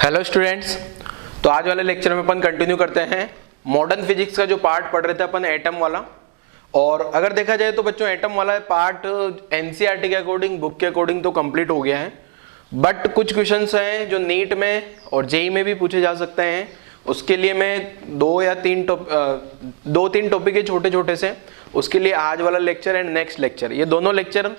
Hello students, तो आज वाले लेक्चर में अपन कंटिन्यू करते हैं मॉडर्न फिजिक्स का जो पार्ट पढ़ रहे थे अपन एटम वाला। और अगर देखा जाए तो बच्चों एटम वाला पार्ट एनसीईआरटी के अकॉर्डिंग, बुक के अकॉर्डिंग तो कंप्लीट हो गया है, बट कुछ क्वेश्चंस हैं जो नीट में और जेई में भी पूछे जा सकते हैं। उसके लिए मैं दो तीन टॉपिक है छोटे छोटे से, उसके लिए आज वाला लेक्चर एंड नेक्स्ट लेक्चर, ये दोनों लेक्चर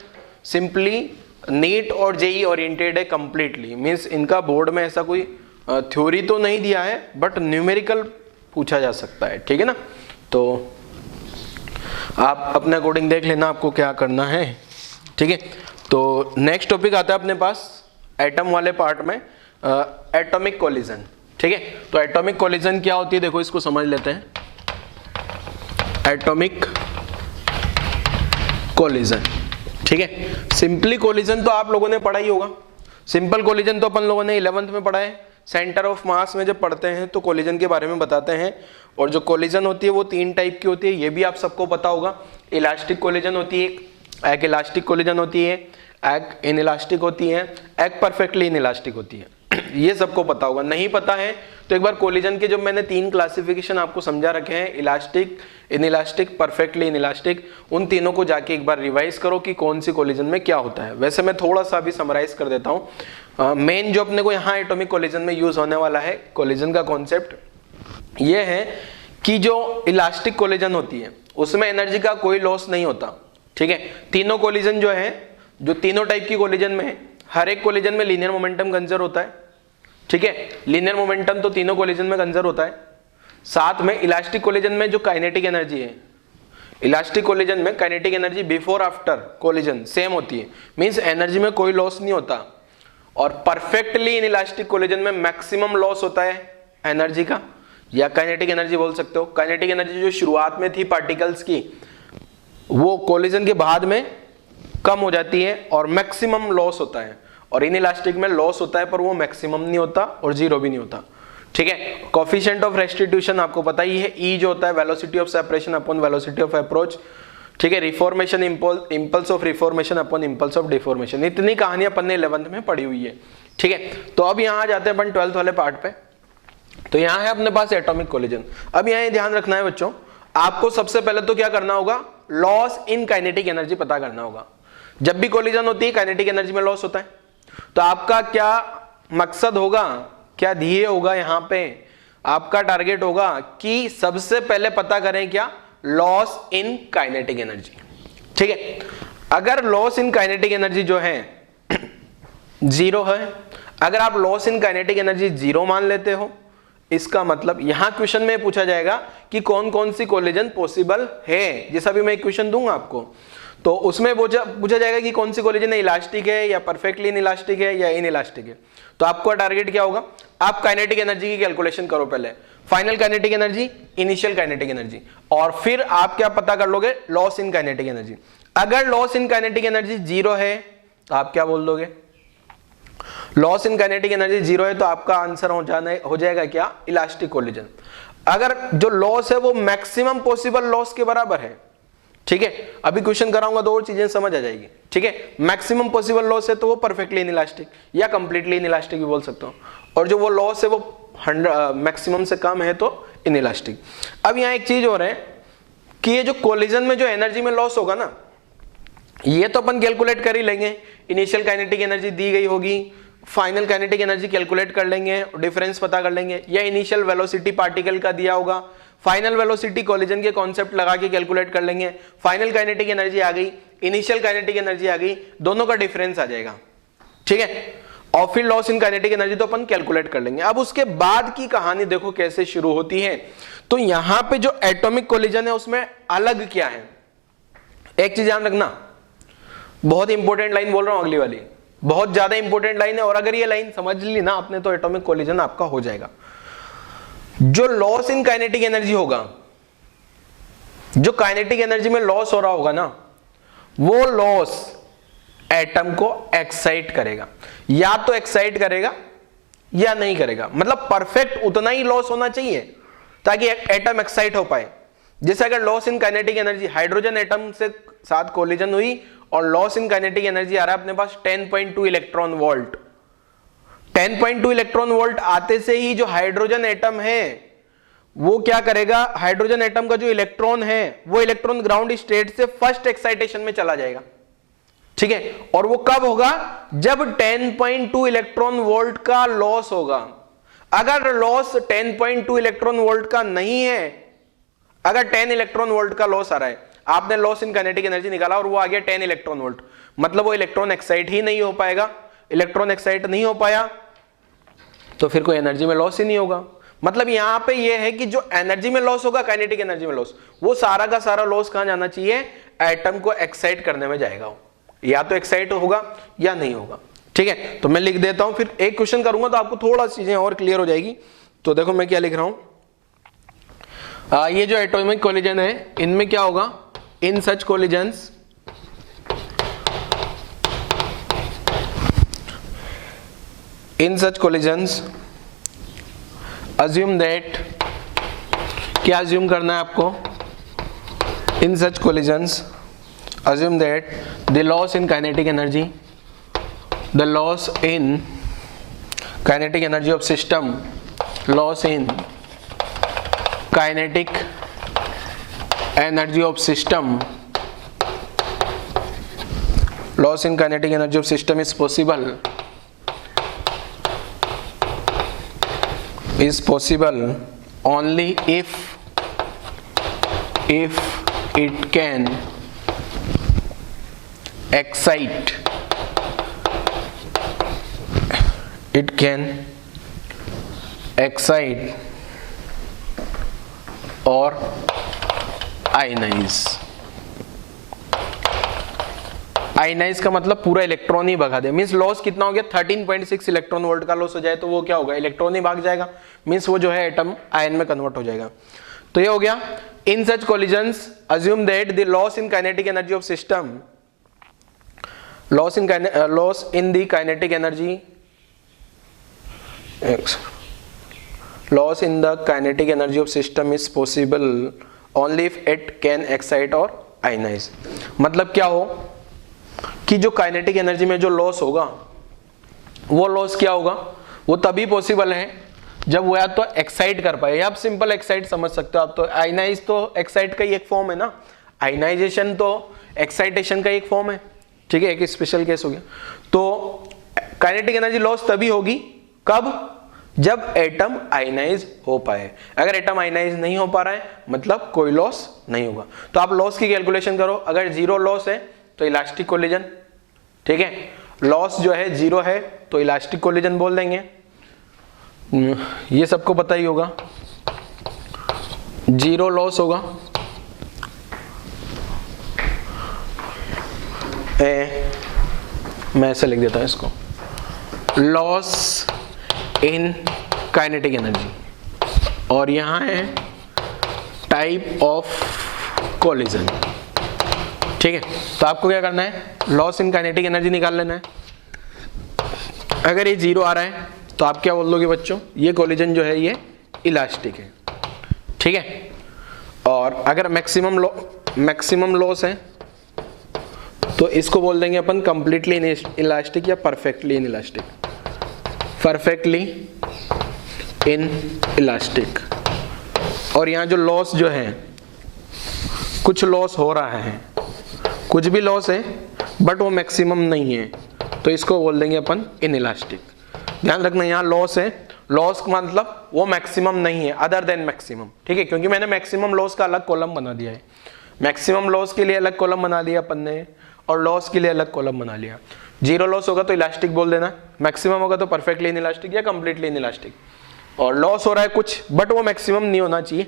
सिंपली नीट और जेई ओरिएंटेड है कंप्लीटली। मींस इनका बोर्ड में ऐसा कोई थ्योरी तो नहीं दिया है, बट न्यूमेरिकल पूछा जा सकता है, ठीक है ना। तो आप अपने अकॉर्डिंग देख लेना आपको क्या करना है, ठीक है। तो नेक्स्ट टॉपिक आता है अपने पास एटम वाले पार्ट में, एटॉमिक कोलिजन, ठीक है। तो एटॉमिक कोलिजन क्या होती है, देखो इसको समझ लेते हैं। एटॉमिक कोलिजन, ठीक है। सिंपली कोलिजन तो आप लोगों ने पढ़ा ही होगा। सिंपल कोलिजन तो अपन लोगों ने 11th में पढ़ा है। सेंटर ऑफ मास में जब पढ़ते हैं तो कोलिजन के बारे में बताते हैं। और जो कोलिजन होती है वो 3 टाइप की होती है, ये भी आप सबको पता होगा। इलास्टिक कोलिजन होती है, एक इलास्टिक कोलिजन होती है, एक इनइलास्टिक होती है, एक परफेक्टली इनइलास्टिक होती है। ये सबको पता होगा। नहीं पता है तो एक बार कोलिजन के जो मैंने 3 क्लासिफिकेशन आपको समझा रखे हैं, इलास्टिक, इनइलास्टिक, परफेक्टली इनइलास्टिक, उन तीनों को जाके एक बार रिवाइज करो कि कौन सी कोलिजन में क्या होता है। वैसे मैं थोड़ा सा अभी समराइज कर देता हूँ। मेन जो अपने को यहाँ एटॉमिक कोलिजन में यूज होने वाला है, कोलिजन का कॉन्सेप्ट ये है कि जो इलास्टिक कोलिजन होती है उसमें एनर्जी का कोई लॉस नहीं होता, ठीक है। तीनों कोलिजन जो है, जो तीनों टाइप की कोलिजन में है, हर एक कोलिजन में लीनियर मोमेंटम कंजर्व होता है, ठीक है। लीनियर मोमेंटम तो तीनों कोलिजन में कंजर्व होता है। साथ में इलास्टिक कोलिजन में जो काइनेटिक एनर्जी है, इलास्टिक कोलिजन में kinetic energy before after collision same होती है, मींस एनर्जी में कोई लॉस नहीं होता। और परफेक्टली इन इलास्टिक कोलिजन में मैक्सिमम लॉस होता है एनर्जी का, या काइनेटिक एनर्जी बोल सकते हो। काइनेटिक एनर्जी जो शुरुआत में थी पार्टिकल्स की, वो कोलिजन के बाद में कम हो जाती है और मैक्सिमम लॉस होता है। और इनइलास्टिक में लॉस होता है पर वो मैक्सिमम नहीं होता और जीरो भी नहीं होता, ठीक है। कोफिशिएंट ऑफ रेस्टिट्यूशन आपको पता ही है, ई जो होता है velocity of separation upon velocity of approach, ठीक है। Reformation impulse of reformation upon impulse of deformation, इतनी कहानियां अपन ने 11th में पढ़ी हुई है, ठीक है। तो अब यहाँ आ जाते हैं अपन 12th वाले पार्ट पे। तो यहाँ है अपने पास एटॉमिक कोलिजन। अब यहाँ ध्यान रखना है बच्चों, आपको सबसे पहले तो क्या करना होगा, लॉस इन काइनेटिक एनर्जी पता करना होगा। जब भी कोलिजन होती है काइनेटिक एनर्जी में लॉस होता है। तो आपका क्या मकसद होगा, क्या ध्येय होगा, यहां पे आपका टारगेट होगा कि सबसे पहले पता करें क्या, लॉस इन काइनेटिक एनर्जी, ठीक है। अगर लॉस इन काइनेटिक एनर्जी जो है जीरो है, अगर आप loss in kinetic energy zero मान लेते हो, इसका मतलब यहां क्वेश्चन में पूछा जाएगा कि कौन कौन सी कोलिजन पॉसिबल है। जैसा भी मैं एक क्वेश्चन दूंगा आपको, तो उसमें पूछा जाएगा कि कौन सी कोलिजन इलास्टिक है या परफेक्टली इनइलास्टिक है या इनइलास्टिक है। तो आपका टारगेट क्या होगा, आप काइनेटिक एनर्जी की कैलकुलेशन करो पहले, final kinetic energy, initial kinetic energy, और फिर आप क्या पता कर लोगे, लॉस इन काइनेटिक एनर्जी। अगर loss in kinetic energy zero है तो आप क्या बोल दोगे, loss in kinetic energy zero है तो आपका आंसर हो जाएगा क्या, इलास्टिक कोलिजन। अगर जो लॉस है वो मैक्सिमम पॉसिबल लॉस के बराबर है, ठीक है। अभी क्वेश्चन कराऊंगा तो और चीजें समझ आ जाएगी, ठीक है। मैक्सिमम पॉसिबल लॉस है तो वो परफेक्टली इनइलास्टिक या कंप्लीटली इनइलास्टिक भी बोल सकते हो, और जो वो लॉस है वो 100 मैक्सिमम से कम है तो इनइलास्टिक। अब यहाँ एक चीज और है कि ये जो कोलिजन में जो एनर्जी में लॉस होगा ना, ये तो अपन कैलकुलेट कर ही लेंगे। इनिशियल काइनेटिक एनर्जी दी गई होगी, फाइनल काइनेटिक एनर्जी कैलकुलेट कर लेंगे, डिफरेंस पता कर लेंगे, या इनिशियल वेलोसिटी पार्टिकल का दिया होगा, फाइनल वेलोसिटी कोलिजन के कॉन्सेप्ट लगा के कैलकुलेट कर लेंगे। फाइनल काइनेटिक एनर्जी आ गई, इनिशियल काइनेटिक एनर्जी आ गई, दोनों का डिफरेंस आ जाएगा, ठीक है। और फिर लॉस इन काइनेटिक एनर्जी तो अपन कैलकुलेट कर लेंगे। अब उसके बाद की कहानी देखो कैसे शुरू होती है। तो यहां पे जो एटॉमिक कोलिजन है उसमें अलग क्या है, एक चीज ध्यान रखना, बहुत इंपॉर्टेंट लाइन बोल रहा हूं, अगली वाली बहुत ज्यादा इंपॉर्टेंट लाइन है, और अगर ये लाइन समझ ली ना आपने तो एटॉमिक कोलिजन आपका हो जाएगा। जो लॉस इन काइनेटिक एनर्जी होगा, जो काइनेटिक एनर्जी में लॉस हो रहा होगा ना, वो लॉस एटम को एक्साइट करेगा, या तो एक्साइट करेगा या नहीं करेगा। मतलब परफेक्ट उतना ही लॉस होना चाहिए ताकि एटम एक्साइट हो पाए। जैसे अगर loss in kinetic energy, hydrogen atom से साथ कोलिजन हुई और लॉस इन काइनेटिक एनर्जी आ रहा है अपने पास 10.2 इलेक्ट्रॉन वोल्ट, 10.2 इलेक्ट्रॉन वोल्ट आते से ही जो हाइड्रोजन एटम है वो क्या करेगा, हाइड्रोजन एटम का जो इलेक्ट्रॉन है वो इलेक्ट्रॉन ग्राउंड स्टेट से फर्स्ट एक्साइटेशन में चला जाएगा, ठीक है। और वो कब होगा, जब 10.2 इलेक्ट्रॉन वोल्ट का लॉस होगा। अगर लॉस 10.2 इलेक्ट्रॉन वोल्ट का नहीं है, अगर 10 इलेक्ट्रॉन वोल्ट का लॉस आ रहा है, आपने लॉस इन काइनेटिक एनर्जी निकाला और वो आ गया 10 इलेक्ट्रॉन वोल्ट, मतलब वो इलेक्ट्रॉन एक्साइट ही नहीं हो पाएगा। इलेक्ट्रॉन एक्साइट नहीं हो पाया तो फिर कोई एनर्जी में लॉस ही नहीं होगा। मतलब यहां पे ये है कि जो एनर्जी में लॉस होगा, काइनेटिक एनर्जी में लॉस, वो सारा का सारा लॉस कहां जाना चाहिए, एटम को एक्साइट करने में जाएगा। या तो एक्साइट होगा या नहीं होगा, ठीक है। तो मैं लिख देता हूं, फिर एक क्वेश्चन करूंगा तो आपको थोड़ा चीजें और क्लियर हो जाएगी। तो देखो मैं क्या लिख रहा हूं, ये जो एटॉमिक कोलिजन है इनमें क्या होगा, इन सच कोलिजन्स assume that, क्या assume करना है आपको, in such collisions assume that the loss in kinetic energy of system, loss in kinetic energy of system is possible only if it can excite or ionize। Ionize का मतलब पूरा electron ही भगा दे, means loss कितना हो गया, 13.6 electron volt का loss हो जाए तो वो क्या होगा, इलेक्ट्रॉन ही भाग जाएगा, मींस वो जो है एटम आयन में कन्वर्ट हो जाएगा। तो ये हो गया, in such collisions assume that the loss in kinetic energy of system, loss in the kinetic energy of system is possible only if it can excite और आयनाइज। मतलब क्या हो कि जो काइनेटिक एनर्जी में जो लॉस होगा, वो लॉस क्या होगा, वो तभी पॉसिबल है जब वो या तो एक्साइट कर पाए, या आप सिंपल एक्साइट समझ सकते हो आप, तो आयनाइज तो एक्साइट का ही एक फॉर्म है ना, आयनाइजेशन तो एक्साइटेशन का एक फॉर्म है, ठीक है, एक स्पेशल केस हो गया। तो काइनेटिक एनर्जी लॉस तभी होगी कब, जब एटम आयनाइज हो पाए। अगर एटम आयनाइज नहीं हो पा रहा है मतलब कोई लॉस नहीं होगा। तो आप लॉस की कैलकुलेशन करो, अगर जीरो लॉस है तो इलास्टिक कोलिजन, ठीक है, लॉस जो है जीरो है तो इलास्टिक कोलिजन बोल देंगे, ये सबको पता ही होगा, जीरो लॉस होगा, मैं ऐसे लिख देता हूं इसको, लॉस इन काइनेटिक एनर्जी, और यहां है टाइप ऑफ कोलिजन, ठीक है। तो आपको क्या करना है, लॉस इन काइनेटिक एनर्जी निकाल लेना है। अगर ये जीरो आ रहा है तो आप क्या बोल दोगे बच्चों, ये कोलिजन जो है ये इलास्टिक है, ठीक है। और अगर मैक्सिमम लॉस है तो इसको बोल देंगे अपन कंप्लीटली इलास्टिक या perfectly in elastic, perfectly in elastic. और यहाँ जो लॉस जो है, कुछ लॉस हो रहा है, कुछ भी लॉस है बट वो मैक्सिमम नहीं है, तो इसको बोल देंगे अपन इन इलास्टिक। ध्यान रखना यहाँ लॉस है, लॉस का मतलब वो मैक्सिमम नहीं है, अदर देन मैक्सिमम, ठीक है, क्योंकि मैंने मैक्सिमम लॉस का अलग कॉलम बना दिया है, मैक्सिमम लॉस के लिए अलग कॉलम बना दिया अपन ने, और लॉस के लिए अलग कॉलम बना लिया। जीरो लॉस होगा तो इलास्टिक बोल देना, मैक्सिमम होगा तो परफेक्टली इन इलास्टिक या कंप्लीटली इन इलास्टिक, और लॉस हो रहा है कुछ बट वो मैक्सिमम नहीं होना चाहिए,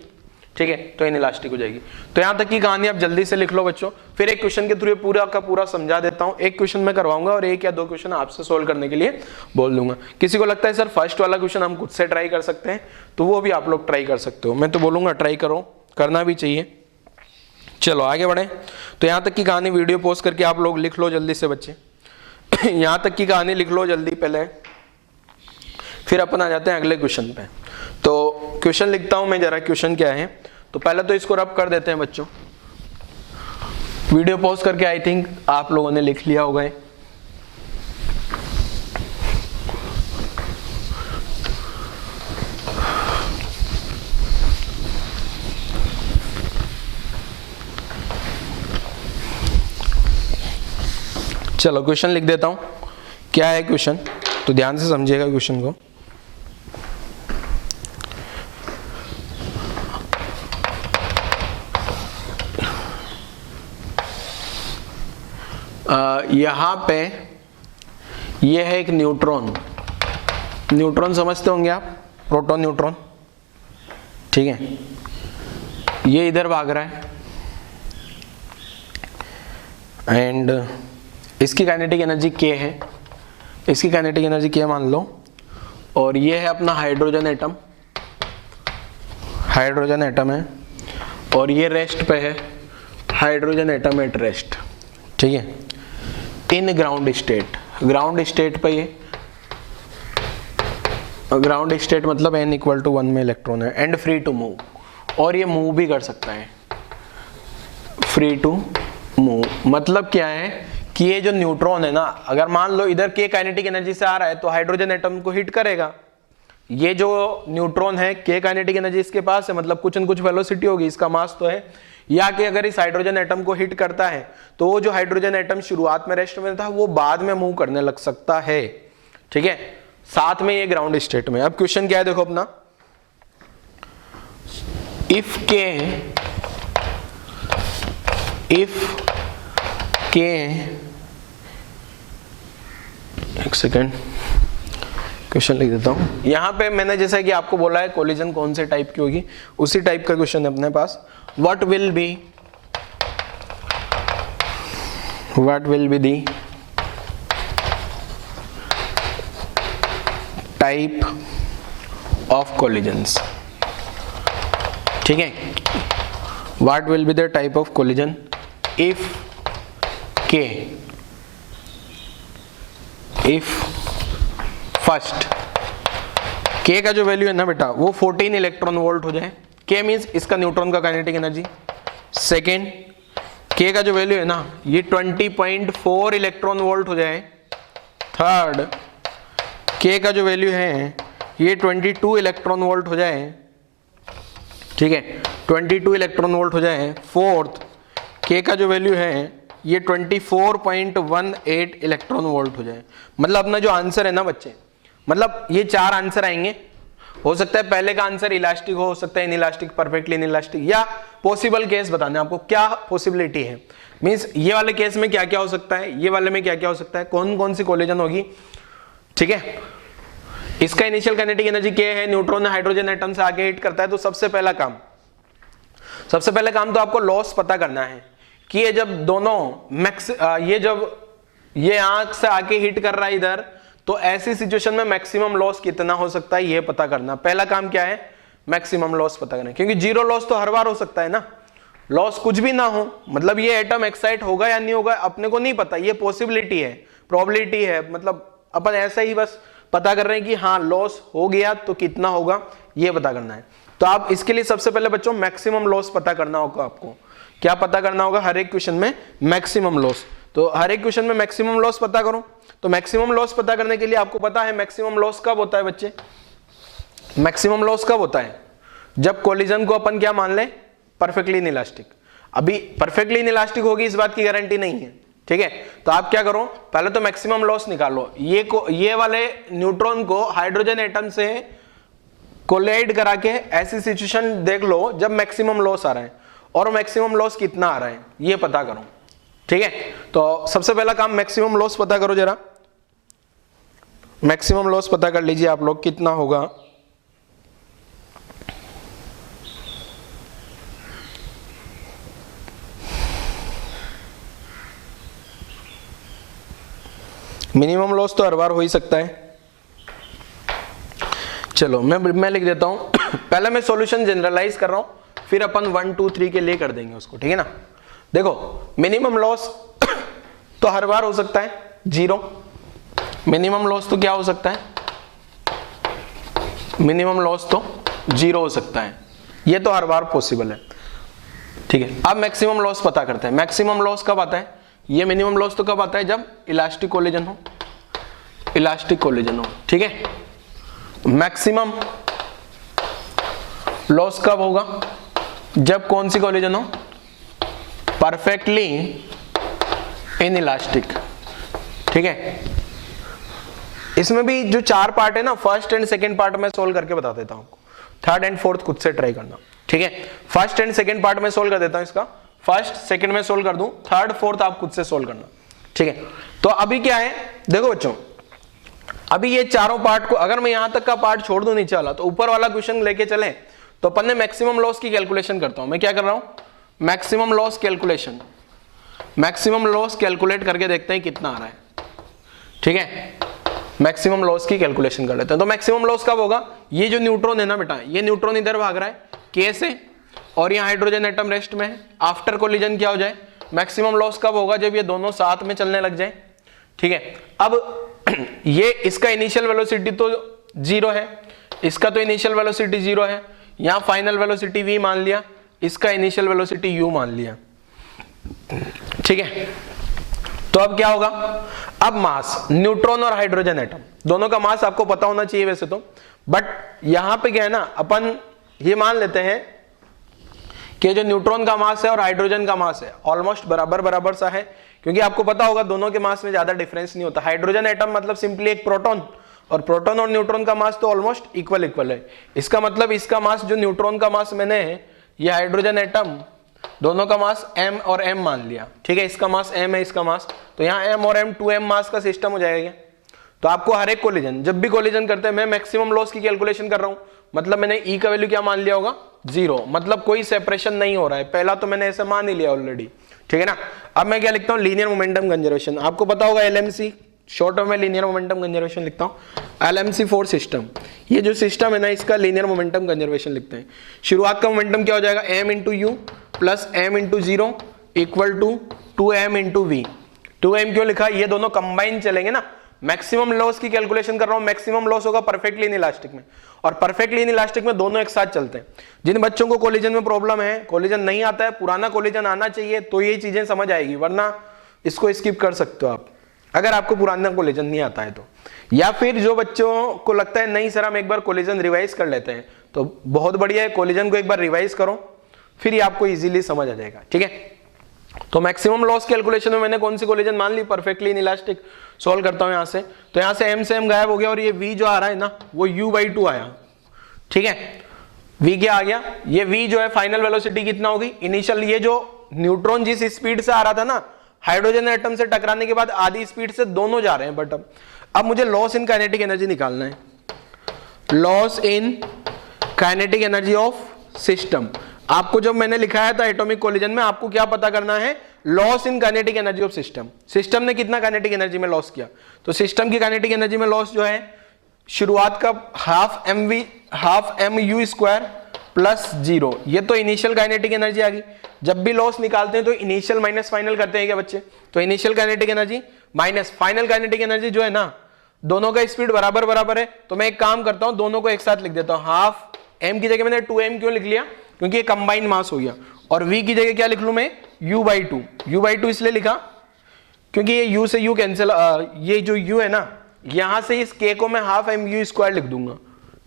ठीक है, तो इन इलास्टिक हो जाएगी। तो यहां तक की कहानी आप जल्दी से लिख लो बच्चों, फिर एक क्वेश्चन के थ्रू पूरा का पूरा समझा देता हूं। एक क्वेश्चन मैं करवाऊंगा और एक या दो क्वेश्चन आपसे सोल्व करने के लिए बोल दूंगा। किसी को लगता है सर फर्स्ट वाला क्वेश्चन हम खुद से ट्राई कर सकते हैं, तो वो भी आप लोग ट्राई कर सकते हो, मैं तो बोलूंगा ट्राई करो, करना भी चाहिए। चलो आगे बढ़े। तो यहाँ तक की कहानी वीडियो पोस्ट करके आप लोग लिख लो जल्दी से बच्चे यहाँ तक की कहानी लिख लो जल्दी पहले, फिर अपन आ जाते हैं अगले क्वेश्चन पे। तो क्वेश्चन लिखता हूं मैं जरा, क्वेश्चन क्या है। तो पहले तो इसको रब कर देते हैं बच्चों, वीडियो पोस्ट करके आई थिंक आप लोगों ने लिख लिया होगा। चलो क्वेश्चन लिख देता हूं, क्या है क्वेश्चन, तो ध्यान से समझिएगा क्वेश्चन को। यहाँ पे ये है एक न्यूट्रॉन, न्यूट्रॉन समझते होंगे आप, प्रोटॉन न्यूट्रॉन, ठीक है। ये इधर भाग रहा है एंड इसकी काइनेटिक एनर्जी k है, इसकी काइनेटिक एनर्जी k मान लो, और ये है अपना हाइड्रोजन एटम, हाइड्रोजन एटम है, और ये रेस्ट पे है, हाइड्रोजन एटम एट रेस्ट, ठीक है, इन ग्राउंड स्टेट। ग्राउंड स्टेट पे ये, ग्राउंड स्टेट मतलब n इक्वल टू 1 में इलेक्ट्रॉन है एंड फ्री टू मूव, और ये मूव भी कर सकता है, फ्री टू मूव। मतलब क्या है कि ये जो न्यूट्रॉन है ना, अगर मान लो इधर k काइनेटिक एनर्जी से आ रहा है तो हाइड्रोजन एटम को हिट करेगा। ये जो न्यूट्रॉन है k काइनेटिक एनर्जी इसके पास है, मतलब कुछ न कुछ वेलोसिटी होगी, इसका मास तो है, या कि अगर इस हाइड्रोजन एटम को हिट करता है तो वो जो हाइड्रोजन एटम शुरुआत में रेस्ट में था वो बाद में मूव करने लग सकता है, ठीक है, साथ में ये ग्राउंड स्टेट में। अब क्वेश्चन क्या है देखो अपना, इफ k, एक सेकेंड क्वेश्चन लिख देता हूं। यहां पे मैंने जैसा कि आपको बोला है कोलिजन कौन से टाइप की होगी, उसी टाइप का क्वेश्चन है अपने पास। What will be the type of collisions, ठीक है, what will be the type of collision if first k का जो वैल्यू है ना बेटा वो 14 इलेक्ट्रॉन वोल्ट हो जाए, k मींस इसका न्यूट्रॉन का काइनेटिक एनर्जी। सेकेंड k का जो वैल्यू है ना ये 20.4 इलेक्ट्रॉन वोल्ट हो जाए। थर्ड k का जो वैल्यू है ये 22 इलेक्ट्रॉन वोल्ट हो जाए, ठीक है, 22 इलेक्ट्रॉन वोल्ट हो जाए। फोर्थ k का जो वैल्यू है ये 24.18 इलेक्ट्रॉन वोल्ट हो जाए। मतलब अपना जो आंसर है ना बच्चे, मतलब ये 4 आंसर आएंगे, हो सकता है पहले का आंसर इलास्टिक हो सकता है इनइलास्टिक, परफेक्टली इनइलास्टिक, या पॉसिबल केस बताने आपको क्या पॉसिबिलिटी है, मींस ये वाले केस में क्या क्या हो सकता है, ये वाले में क्या क्या हो सकता है, कौन कौन सी कोलिजन होगी, ठीक है। इसका इनिशियल काइनेटिक एनर्जी k है, न्यूट्रॉन हाइड्रोजन एटम से आगे हिट करता है, तो सबसे पहला काम तो आपको लॉस पता करना है कि ये जब दोनों ये आंख से आके हिट कर रहा है इधर, तो ऐसी सिचुएशन में मैक्सिमम लॉस कितना हो सकता है ये पता करना। पहला काम क्या है, मैक्सिमम लॉस पता करना, क्योंकि जीरो लॉस तो हर बार हो सकता है ना, लॉस कुछ भी ना हो, मतलब ये एटम एक्साइट होगा या नहीं होगा अपने को नहीं पता, ये पॉसिबिलिटी है, प्रोबेबिलिटी है, मतलब अपन ऐसा ही बस पता कर रहे हैं कि हाँ लॉस हो गया तो कितना होगा ये पता करना है। तो आप इसके लिए सबसे पहले बच्चों मैक्सिमम लॉस पता करना होगा। आपको क्या पता करना होगा, हर एक क्वेश्चन में मैक्सिमम लॉस, तो हर एक क्वेश्चन में मैक्सिमम लॉस पता करो। तो मैक्सिमम लॉस पता करने के लिए आपको पता है मैक्सिमम लॉस कब होता है बच्चे, मैक्सिमम लॉस कब होता है, जब कोलिजन को अपन क्या मान ले, परफेक्टली इनइलास्टिक। अभी परफेक्टली इनइलास्टिक होगी इस बात की गारंटी नहीं है, ठीक है। तो आप क्या करो, पहले तो मैक्सिमम लॉस निकालो, ये वाले न्यूट्रॉन को हाइड्रोजन एटम से कोलाइड करा के ऐसी सिचुएशन देख लो जब मैक्सिमम लॉस आ रहा है, और मैक्सिमम लॉस कितना आ रहा है ये पता करो, ठीक है। तो सबसे पहला काम मैक्सिमम लॉस पता करो, जरा मैक्सिमम लॉस पता कर लीजिए आप लोग कितना होगा। मिनिमम लॉस तो हर बार हो ही सकता है। चलो मैं लिख देता हूं पहले मैं सॉल्यूशन जनरलाइज कर रहा हूं, फिर अपन 1 2 3 के लिए कर देंगे उसको, ठीक है ना। देखो मिनिमम लॉस तो हर बार हो सकता है जीरो, मिनिमम लॉस तो क्या हो सकता है, मिनिमम लॉस तो जीरो हो सकता है, ये तो हर बार पॉसिबल है, ठीक है। अब मैक्सिमम लॉस पता करते हैं। मैक्सिमम लॉस कब आता है, ये मिनिमम लॉस तो कब आता है, जब इलास्टिक कोलिजन हो, इलास्टिक कोलिजन हो, ठीक है। मैक्सिमम लॉस कब होगा, जब कौन सी कोलिजन हो, परफेक्टली इनइलास्टिक, ठीक है। इसमें भी जो 4 पार्ट है ना, फर्स्ट एंड सेकंड पार्ट में सोल्व करके बता देता हूं आपको, थर्ड एंड फोर्थ खुद से ट्राई करना, ठीक है। फर्स्ट एंड सेकंड पार्ट में सोल्व कर देता हूं इसका, फर्स्ट सेकंड में सोल्व कर दूं, थर्ड फोर्थ आप खुद से सोल्व करना, ठीक है। तो अभी क्या है, देखो बच्चों, अभी ये चारों पार्ट को अगर मैं यहां तक का पार्ट छोड़ दूं नीचे वाला, तो ऊपर वाला क्वेश्चन लेके चले तो अपन ने मैक्सिमम लॉस की कैलकुलेशन करता हूं। मैं क्या कर रहा हूं, maximum loss calculation, maximum loss calculate करके देखते हैं कितना आ रहा है, ठीक है। मैक्सिमम लॉस की कैलकुलेशन कर लेते हैं। तो मैक्सिमम लॉस कब होगा, ये जो न्यूट्रॉन है ना बेटा, ये न्यूट्रॉन इधर भाग रहा है K से, और यहाँ हाइड्रोजन एटम रेस्ट में है। आफ्टर कोलिजन क्या हो जाए, मैक्सिमम लॉस कब होगा, जब ये दोनों साथ में चलने लग जाए, ठीक है। अब ये इसका इनिशियल वेलोसिटी तो 0 है, इसका तो इनिशियल वेलोसिटी 0 है, यहाँ फाइनल वेलोसिटी v मान लिया, इसका इनिशियल वेलोसिटी u मान लिया, ठीक है। तो अब क्या होगा, अब मास, न्यूट्रॉन और हाइड्रोजन एटम दोनों का मास आपको पता होना चाहिए वैसे तो, बट यहां पे क्या है ना, अपन ये मान लेते हैं कि जो न्यूट्रॉन का मास है और हाइड्रोजन का मास है ऑलमोस्ट बराबर बराबर सा है, क्योंकि आपको पता होगा दोनों के मास में ज्यादा डिफरेंस नहीं होता। हाइड्रोजन एटम मतलब सिंपली एक प्रोटॉन, और प्रोटॉन और न्यूट्रॉन का मास तो ऑलमोस्ट इक्वल इक्वल है। इसका मतलब इसका मास, जो न्यूट्रॉन का मास मैंने है, ये हाइड्रोजन एटम दोनों का मास m और m मान लिया, ठीक है। इसका मास m है, इसका मास, तो यहाँ m और m 2m मास का सिस्टम हो जाएगा। तो आपको हर एक कोलिजन, जब भी कोलिजन करते हैं, मैं मैक्सिमम लॉस की कैलकुलेशन कर रहा हूं, मतलब मैंने E का वैल्यू क्या मान लिया होगा, 0, मतलब कोई सेपरेशन नहीं हो रहा है। पहला तो मैंने ऐसे मान ही लिया ऑलरेडी, ठीक है ना। अब मैं क्या लिखता हूँ, लीनियर मोमेंटम कंजर्वेशन, आपको पता होगा LMC, शॉर्ट में लीनियर मोमेंटम कंजर्वेशन लिखता हूँ, LMC4 सिस्टम। ये जो सिस्टम है ना, इसका लीनियर मोमेंटम कंजर्वेशन लिखते हैं। शुरुआत का मोमेंटम क्या हो जाएगा, m into u plus m into 0 equal to 2m into v. 2m क्यों लिखा, ये दोनों कंबाइन चलेंगे ना। मैक्सिमम लॉस की कैलकुलेशन कर रहा हूं, मैक्सिमम लॉस होगा परफेक्टली इनइलास्टिक में, और परफेक्टली इनइलास्टिक में दोनों एक साथ चलते हैं। जिन बच्चों को कोलिजन में प्रॉब्लम है, कोलिजन नहीं आता है, पुराना कोलिजन आना चाहिए तो ये चीजें समझ आएगी, वरना इसको स्किप कर सकते हो आप अगर आपको पुराना कोलिजन नहीं आता है तो। या फिर जो बच्चों को लगता है नहीं सर हम एक बार कोलिजन रिवाइज कर लेते हैं, तो बहुत बढ़िया है, कोलिजन को एक बार रिवाइज करो, फिर आपको इजीली समझ आ जाएगा, ठीक है। तो मैक्सिमम लॉस कैलकुलेशन में मैंने कौन सी कोलिजन मान ली, परफेक्टली इनइलास्टिक। सोल्व करता हूं यहां से, तो यहां से m से m गायब हो गया, और ये v जो आ रहा है ना, वो u/2 आया, ठीक है। v क्या आ गया, ये v जो है फाइनल वेलोसिटी कितना होगी, इनिशियल, ये जो न्यूट्रॉन जिस स्पीड से आ रहा था ना, हाइड्रोजन एटम से टकराने के बाद आधी स्पीड से दोनों जा रहे हैं, बट अब मुझे लॉस इन काइनेटिक एनर्जी निकालना है, loss in kinetic energy of system. आपको जब मैंने लिखाया था एटॉमिक कोलिजन में, आपको क्या पता करना है, loss in kinetic energy of system. System ने कितना काइनेटिक एनर्जी में लॉस किया, तो सिस्टम की काइनेटिक एनर्जी में लॉस जो है, शुरुआत का half m u square plus 0, ये तो इनिशियल काइनेटिक एनर्जी आ गई। जब भी लॉस निकालते हैं तो इनिशियल माइनस फाइनल करते हैं क्या बच्चे, तो initial kinetic energy minus final kinetic energy जो है ना, दोनों का स्पीड बराबर बराबर है, तो मैं एक काम करता हूं, दोनों को एक साथ लिख देता हूं। हाफ m की जगह मैंने 2m क्यों लिख लिया, क्योंकि ये कंबाइंड मास हो गया, और v की जगह क्या लिख लूं मैं, u/2। u/2 इसलिए लिखा क्योंकि ये u से u कैंसिल, ये जो u है ना, यहां से इस k को मैं हाफ एम यू स्क्वायर लिख दूंगा,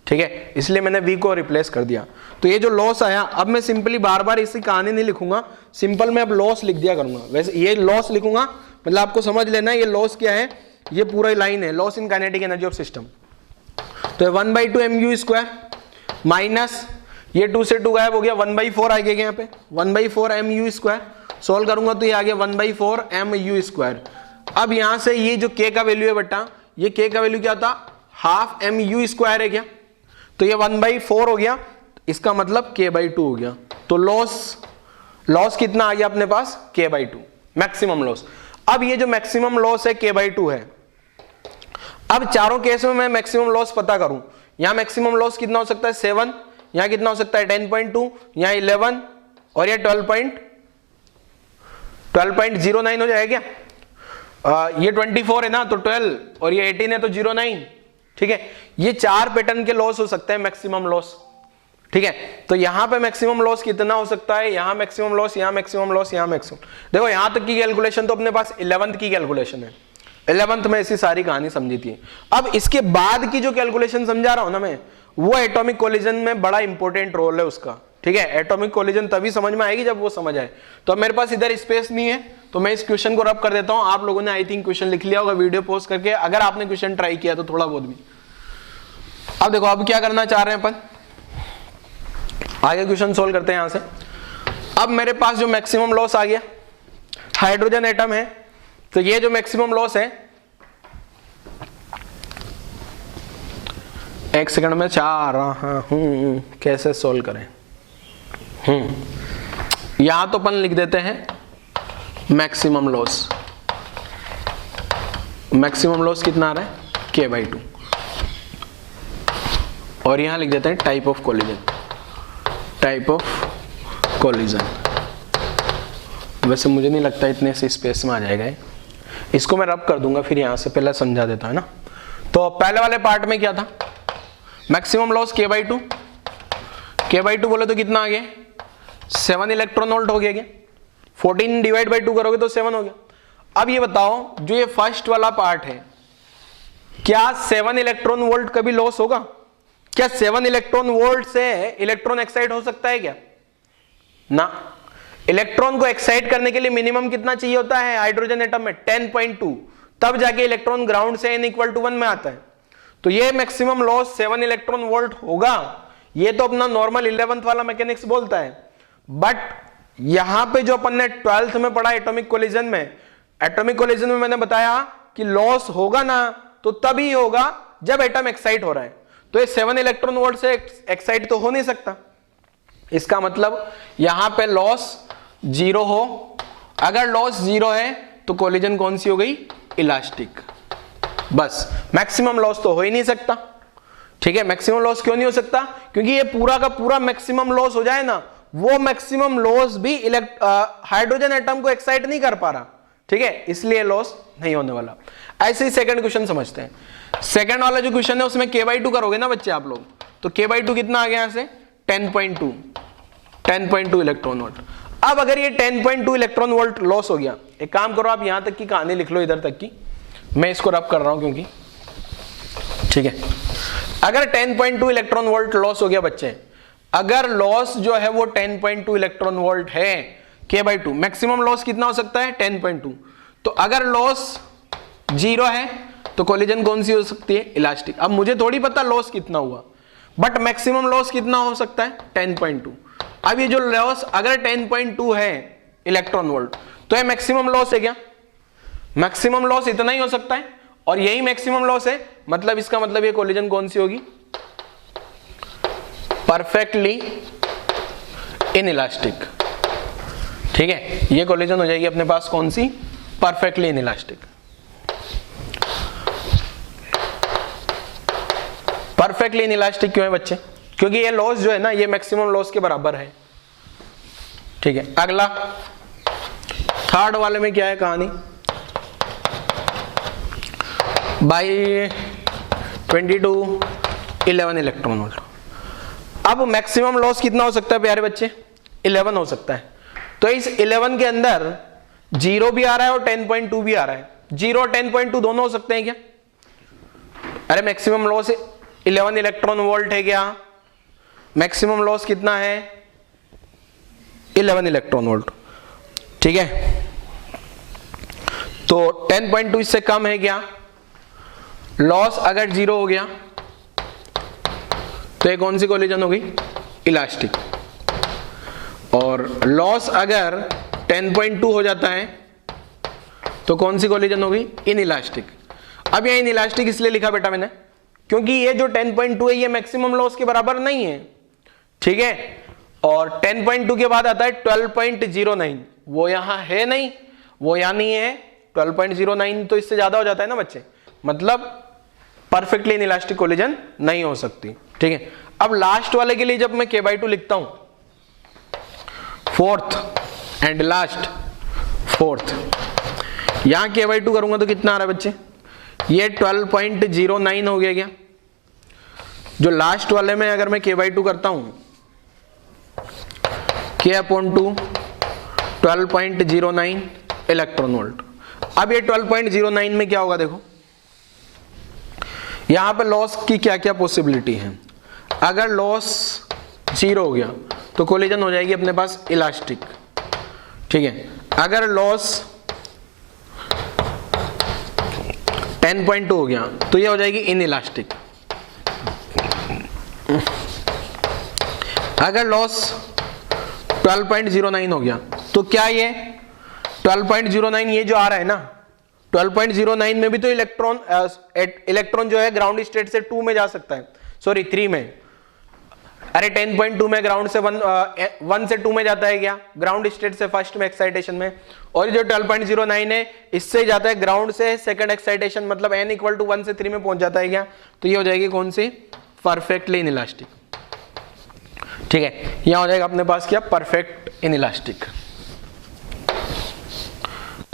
ठीक है, इसलिए मैंने v को रिप्लेस कर दिया। तो ये जो लॉस आया, अब मैं सिंपली बार बार इसी कहानी नहीं लिखूंगा, सिंपल मैं अब लॉस लिख दिया करूंगा। वैसे ये लॉस लिखूंगा, मतलब आपको समझ लेना ये लॉस क्या है, ये पूरा लाइन है, loss in kinetic energy of system. तो 1/2 mu स्क्वायर माइनस ये 2 से 2 गायब हो गया, 1/4 आ गया यहाँ पे, 1/4 mu स्क्वायर। सोल्व करूंगा तो ये आ गया 1/4 mu स्क्वायर। अब यहां से ये जो k का वैल्यू है बेटा, ये k का वैल्यू क्या था, हाफ mu स्क्वायर है क्या, तो ये 1/4 हो गया, इसका मतलब k/2 हो गया। तो लॉस कितना आ गया अपने पास, k/2 मैक्सिमम लॉस। अब ये जो मैक्सिमम लॉस है k/2 है, अब चारों केस में मैं मैक्सिमम लॉस पता करूं, यहां मैक्सिमम लॉस कितना हो सकता है 7, यहां कितना हो सकता है 10.2, यहां 11, और ये 12.09 हो जाएगा क्या, ये 24 है ना तो 12, और ये 18 है तो 09, ठीक है। ये 4 पैटर्न के लॉस हो सकते हैं मैक्सिमम लॉस, ठीक है। तो यहां पे मैक्सिमम लॉस कितना हो सकता है, यहां मैक्सिमम लॉस, यहां मैक्सिमम लॉस, यहां मैक्सिमम। देखो यहां तक की कैलकुलेशन तो अपने पास 11th की कैलकुलेशन है, 11th में ऐसी सारी कहानी समझी थी। अब इसके बाद की जो कैलकुलेशन समझा रहा हूं ना मैं, वो एटॉमिक कोलिजन में बड़ा इंपॉर्टेंट रोल है उसका, ठीक है, एटॉमिक कोलिजन तभी समझ में आएगी जब वो समझ आए। तो अब मेरे पास इधर स्पेस नहीं है तो मैं इस क्वेश्चन को रब कर देता हूं। आप लोगों ने आई थिंक क्वेश्चन लिख लिया होगा वीडियो पोस्ट करके, अगर आपने क्वेश्चन ट्राई किया तो थोड़ा बहुत भी। अब देखो अब क्या करना चाह रहे हैं अपन, आगे क्वेश्चन सोल्व करते हैं यहां से। अब मेरे पास जो मैक्सिमम लॉस आ गया, हाइड्रोजन एटम है, तो ये जो मैक्सिमम लॉस है, एक सेकंड में चाह रहा हूं कैसे सोल्व करें। यहां तो अपन लिख देते हैं मैक्सिमम लॉस। मैक्सिमम लॉस कितना आ रहा है, K/2, और यहां लिख देते हैं type of collision. Type of collision, वैसे मुझे नहीं लगता इतने से स्पेस में आ जाएगा, इसको मैं रब कर दूंगा फिर यहां से, पहले समझा देता है ना। तो पहले वाले पार्ट में क्या था, मैक्सिमम लॉस K/2, K/2 बोले तो कितना आ गया, 7 इलेक्ट्रॉन वोल्ट हो गया क्या, 14 डिवाइड बाई 2 करोगे तो 7 हो गया। अब ये बताओ जो ये फर्स्ट वाला पार्ट है, क्या 7 इलेक्ट्रॉन वोल्ट कभी लॉस होगा, क्या 7 इलेक्ट्रॉन वोल्ट से इलेक्ट्रॉन एक्साइट हो सकता है क्या, ना। इलेक्ट्रॉन को एक्साइट करने के लिए मिनिमम कितना चाहिए होता है हाइड्रोजन एटम में, 10.2, तब जाके इलेक्ट्रॉन ग्राउंड से n=1 में आता है। तो ये मैक्सिमम लॉस 7 इलेक्ट्रॉन वोल्ट होगा। ये तो अपना नॉर्मल 11th वाला मैकेनिक्स बोलता है, बट यहां पे जो अपन ने 12th में पढ़ा एटॉमिक कोलिजन में, एटॉमिक कोलिजन में मैंने बताया कि लॉस होगा ना तो तभी होगा जब एटम एक्साइट हो रहा है। तो ये 7 इलेक्ट्रॉन वोल्ट से एक्साइट तो हो नहीं सकता, इसका मतलब यहां पे लॉस 0 हो। अगर लॉस 0 है तो कोलिजन कौन सी हो गई, इलास्टिक। बस मैक्सिमम लॉस तो हो ही नहीं सकता, ठीक है। मैक्सिमम लॉस क्यों नहीं हो सकता, क्योंकि ये पूरा का पूरा मैक्सिमम लॉस हो जाए ना, वो मैक्सिमम लॉस भी हाइड्रोजन एटम को एक्साइट नहीं कर पा रहा, ठीक है, इसलिए लॉस नहीं होने वाला। ऐसे ही सेकंड क्वेश्चन समझते हैं। सेकंड वाला जो क्वेश्चन है उसमें K/2 करोगे ना बच्चे आप लोग, तो K/2 कितना आ गया यहां से, 10.2 इलेक्ट्रॉन वोल्ट। अब अगर ये 10.2 इलेक्ट्रॉन वोल्ट लॉस हो गया, एक काम करो आप यहां तक की कहानी लिख लो, इधर तक की, मैं इसको रब कर रहा हूं क्योंकि, ठीक है। अगर 10.2 इलेक्ट्रॉन वोल्ट लॉस हो गया बच्चे, अगर लॉस जो है वो 10.2 इलेक्ट्रॉन वोल्ट है K/2, मैक्सिमम लॉस कितना हो सकता है 10.2, तो अगर लॉस 0 है तो कोलिजन कौन सी हो सकती है, इलास्टिक। अब मुझे थोड़ी पता लॉस कितना हुआ, बट मैक्सिमम लॉस कितना हो सकता है 10.2। अब ये जो लॉस अगर 10.2 है इलेक्ट्रॉन वोल्ट, तो ये मैक्सिमम लॉस है क्या, मैक्सिमम लॉस इतना ही हो सकता है, और यही मैक्सिमम लॉस है, मतलब इसका मतलब ये कोलिजन कौन सी होगी, परफेक्टली इनइलास्टिक, ठीक है। ये कोलिजन हो जाएगी अपने पास कौन सी, परफेक्टली इनइलास्टिक। परफेक्टली इनइलास्टिक क्यों है बच्चे, क्योंकि ये लॉस जो है ना ये मैक्सिमम लॉस के बराबर है, ठीक है। अगला थर्ड वाले में क्या है कहानी, बाई 22 11 इलेक्ट्रॉन वोल्ट। अब मैक्सिमम लॉस कितना हो सकता है प्यारे बच्चे, 11 हो सकता है। तो इस 11 के अंदर 0 भी आ रहा है और 10.2 भी आ रहा है, 0 और 10.2 दोनों हो सकते हैं क्या, अरे मैक्सिमम लॉस 11 इलेक्ट्रॉन वोल्ट है क्या, मैक्सिमम लॉस कितना है 11 इलेक्ट्रॉन वोल्ट, ठीक है। तो 10.2 इससे कम है क्या, लॉस अगर 0 हो गया तो ये कौन सी कोलिजन होगी, इलास्टिक, और लॉस अगर 10.2 हो जाता है तो कौन सी कोलिजन होगी, इनइलास्टिक। अब ये इनइलास्टिक इसलिए लिखा बेटा मैंने क्योंकि ये जो 10.2 है ये मैक्सिमम लॉस के बराबर नहीं है, ठीक है। और 10.2 के बाद आता है 12.09, वो यहां है नहीं, वो यहां नहीं है, 12.09 तो इससे ज्यादा हो जाता है ना बच्चे, मतलब परफेक्टली इनइलास्टिक कोलिजन नहीं हो सकती, ठीक है। अब लास्ट वाले के लिए जब मैं K/2 लिखता हूं, फोर्थ एंड लास्ट, फोर्थ, यहां K/2 करूंगा तो कितना आ रहा है बच्चे, ये 12.09 हो गया क्या। जो लास्ट वाले में अगर मैं K/2 करता हूं, K/2 12.09 इलेक्ट्रॉन वोल्ट। अब ये 12.09 में क्या होगा देखो, यहां पे लॉस की क्या क्या पॉसिबिलिटी है। अगर लॉस 0 हो गया तो कोलिजन हो जाएगी अपने पास इलास्टिक। ठीक है, अगर लॉस 10.2 हो गया तो ये हो जाएगी इन इलास्टिक। अगर लॉस 12.09 हो गया तो क्या ये 12.09 ये जो आ रहा है ना 12.09 में भी तो इलेक्ट्रॉन जो है ग्राउंड स्टेट से 2 में जा सकता है, सॉरी 3 में। अरे 10.2 में ग्राउंड से 1 से 2 में जाता है क्या, ग्राउंड स्टेट से फर्स्ट में एक्साइटेशन में। और जो 12.09 है इससे जाता है ग्राउंड से सेकंड एक्साइटेशन, मतलब n इक्वल टू 1 से 3 में पहुंच जाता है क्या, तो ये हो जाएगी कौन सी, परफेक्टली इन इलास्टिक। ठीक है, यहां हो जाएगा अपने पास क्या, perfect in elastic,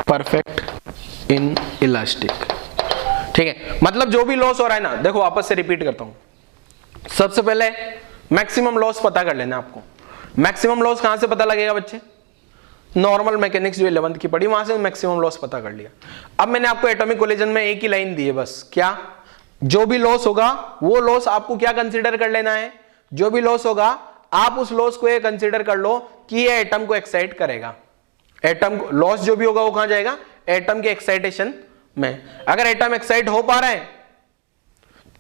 perfect in elastic. ठीक है, मतलब जो भी लॉस हो रहा है ना, देखो वापस से रिपीट करता हूं। सबसे पहले मैक्सिमम लॉस पता कर लेना आपको। मैक्सिमम लॉस कहां से पता लगेगा बच्चे, नॉर्मल मैकेनिक्स जो 11th की पढ़ी वहां से मैक्सिमम लॉस पता कर लिया। अब मैंने आपको एटॉमिक कोलिजन में एक ही लाइन दी है बस, क्या, जो भी लॉस होगा वो लॉस आपको क्या कंसीडर कर लेना है, जो भी लॉस होगा आप उस लॉस को ये कंसीडर कर लो कि ये एटम को एक्साइट करेगा। एटम लॉस जो भी होगा वो कहां जाएगा, एटम के एक्साइटेशन में। अगर एटम एक्साइट हो पा रहा है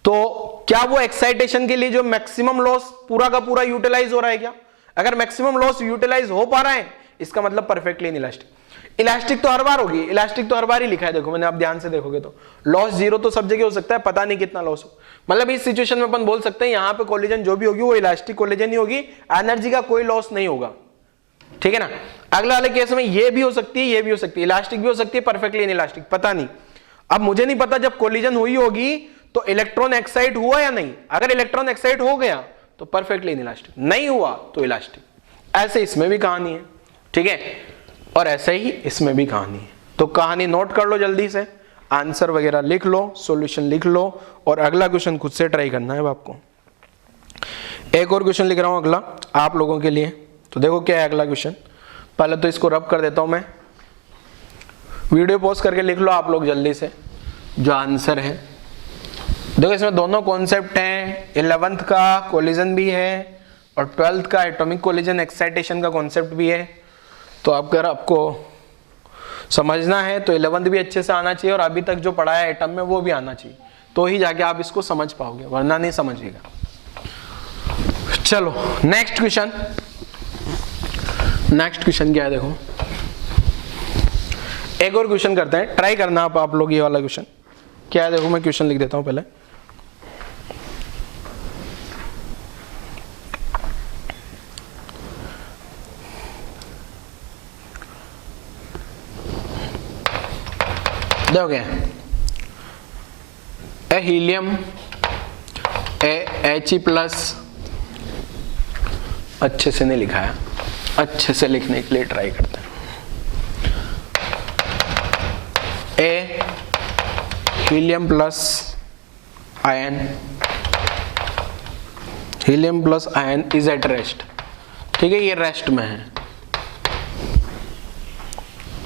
तो क्या वो एक्साइटेशन के लिए जो मैक्सिमम लॉस पूरा का पूरा यूटिलाइज हो रहा है क्या, अगर मैक्सिमम लॉस यूटिलाइज हो पा रहा है इसका मतलब परफेक्टली इलास्टिक। इलास्टिक तो हर बार होगी, इलास्टिक तो हर बार ही लिखा है, देखो मैंने, आप ध्यान से देखोगे तो लॉस 0 तो सब जगह हो सकता है, पता नहीं कितना लॉस हो। मतलब इस सिचुएशन में अपन बोल सकते हैं यहां पे कोलिजन जो भी होगी वो इलास्टिक कोलिजन ही होगी, एनर्जी का कोई लॉस नहीं होगा। ठीक है ना। अगले वाले केस में ये भी हो सकती है, ये भी हो सकती है, इलास्टिक भी हो सकती है, परफेक्टली इलास्टिक, पता नहीं। अब मुझे नहीं पता जब कोलिजन हुई होगी तो इलेक्ट्रॉन एक्साइट हुआ या नहीं, अगर इलेक्ट्रॉन एक्साइट हो गया तो परफेक्टली इलास्टिक, नहीं हुआ तो इलास्टिक। ऐसे इसमें भी कहानी है, ठीक है, और ऐसे ही इसमें भी कहानी है। तो कहानी नोट कर लो जल्दी से, आंसर वगैरह लिख लो, सॉल्यूशन लिख लो, और अगला क्वेश्चन खुद से ट्राई करना है आपको। एक और क्वेश्चन लिख रहा हूं अगला आप लोगों के लिए। तो देखो क्या है अगला क्वेश्चन, पहले तो इसको रब कर देता हूं मैं, वीडियो पॉज करके लिख लो आप लोग जल्दी से जो आंसर है। देखो इसमें दोनों कॉन्सेप्ट हैं, 11th का कोलिजन भी है और 12th का एटॉमिक कोलिजन एक्साइटेशन का कॉन्सेप्ट भी है। तो अगर आपको समझना है तो 11th भी अच्छे से आना चाहिए और अभी तक जो पढ़ा है एटम में वो भी आना चाहिए, तो ही जाके आप इसको समझ पाओगे, वरना नहीं समझिएगा। चलो नेक्स्ट क्वेश्चन, नेक्स्ट क्वेश्चन क्या है देखो, एक और क्वेश्चन करते हैं, ट्राई करना आप लोग ये वाला क्वेश्चन क्या है। देखो मैं क्वेश्चन लिख देता हूं पहले, देखोगे ए हीलियम He+, अच्छे से नहीं लिखा है, अच्छे से लिखने के लिए ट्राई करते हैं। A helium plus ion, helium plus ion is at rest, ठीक है, ये रेस्ट में है,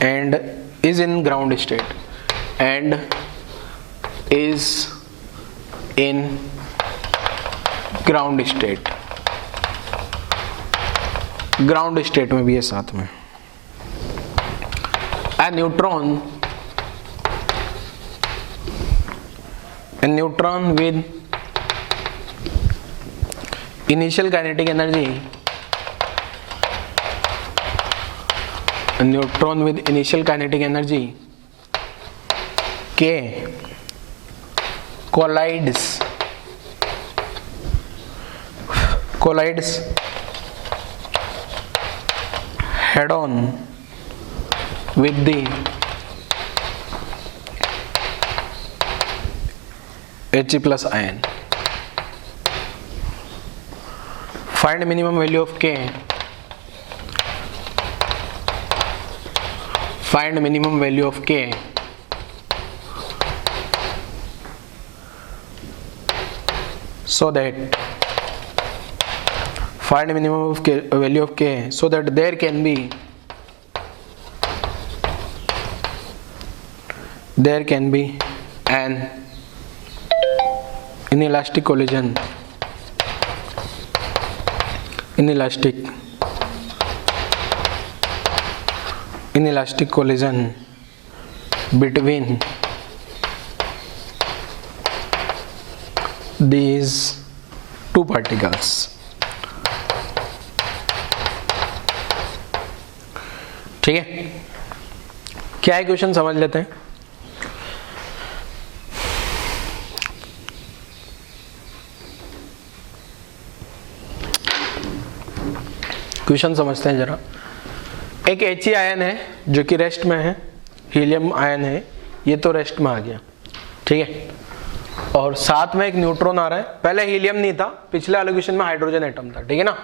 and is in ground state, and is in ground state, ground state में भी है साथ में। A neutron with initial kinetic energy, a neutron with initial kinetic energy K collides head on with the He plus ion. Find minimum value of K. Find minimum value of K so that find minimum of K, value of K so that there can be an inelastic collision, inelastic inelastic collision between these two particles. ठीक है, क्या है question समझ लेते हैं। Question समझते हैं जरा। एक He आयन है जो कि रेस्ट में है, हीलियम आयन है, ये तो रेस्ट में आ गया, ठीक है। और साथ में एक न्यूट्रॉन आ रहा है, पहले हीलियम नहीं था, पिछले वाले क्वेश्चन में हाइड्रोजन एटम था, ठीक है ना।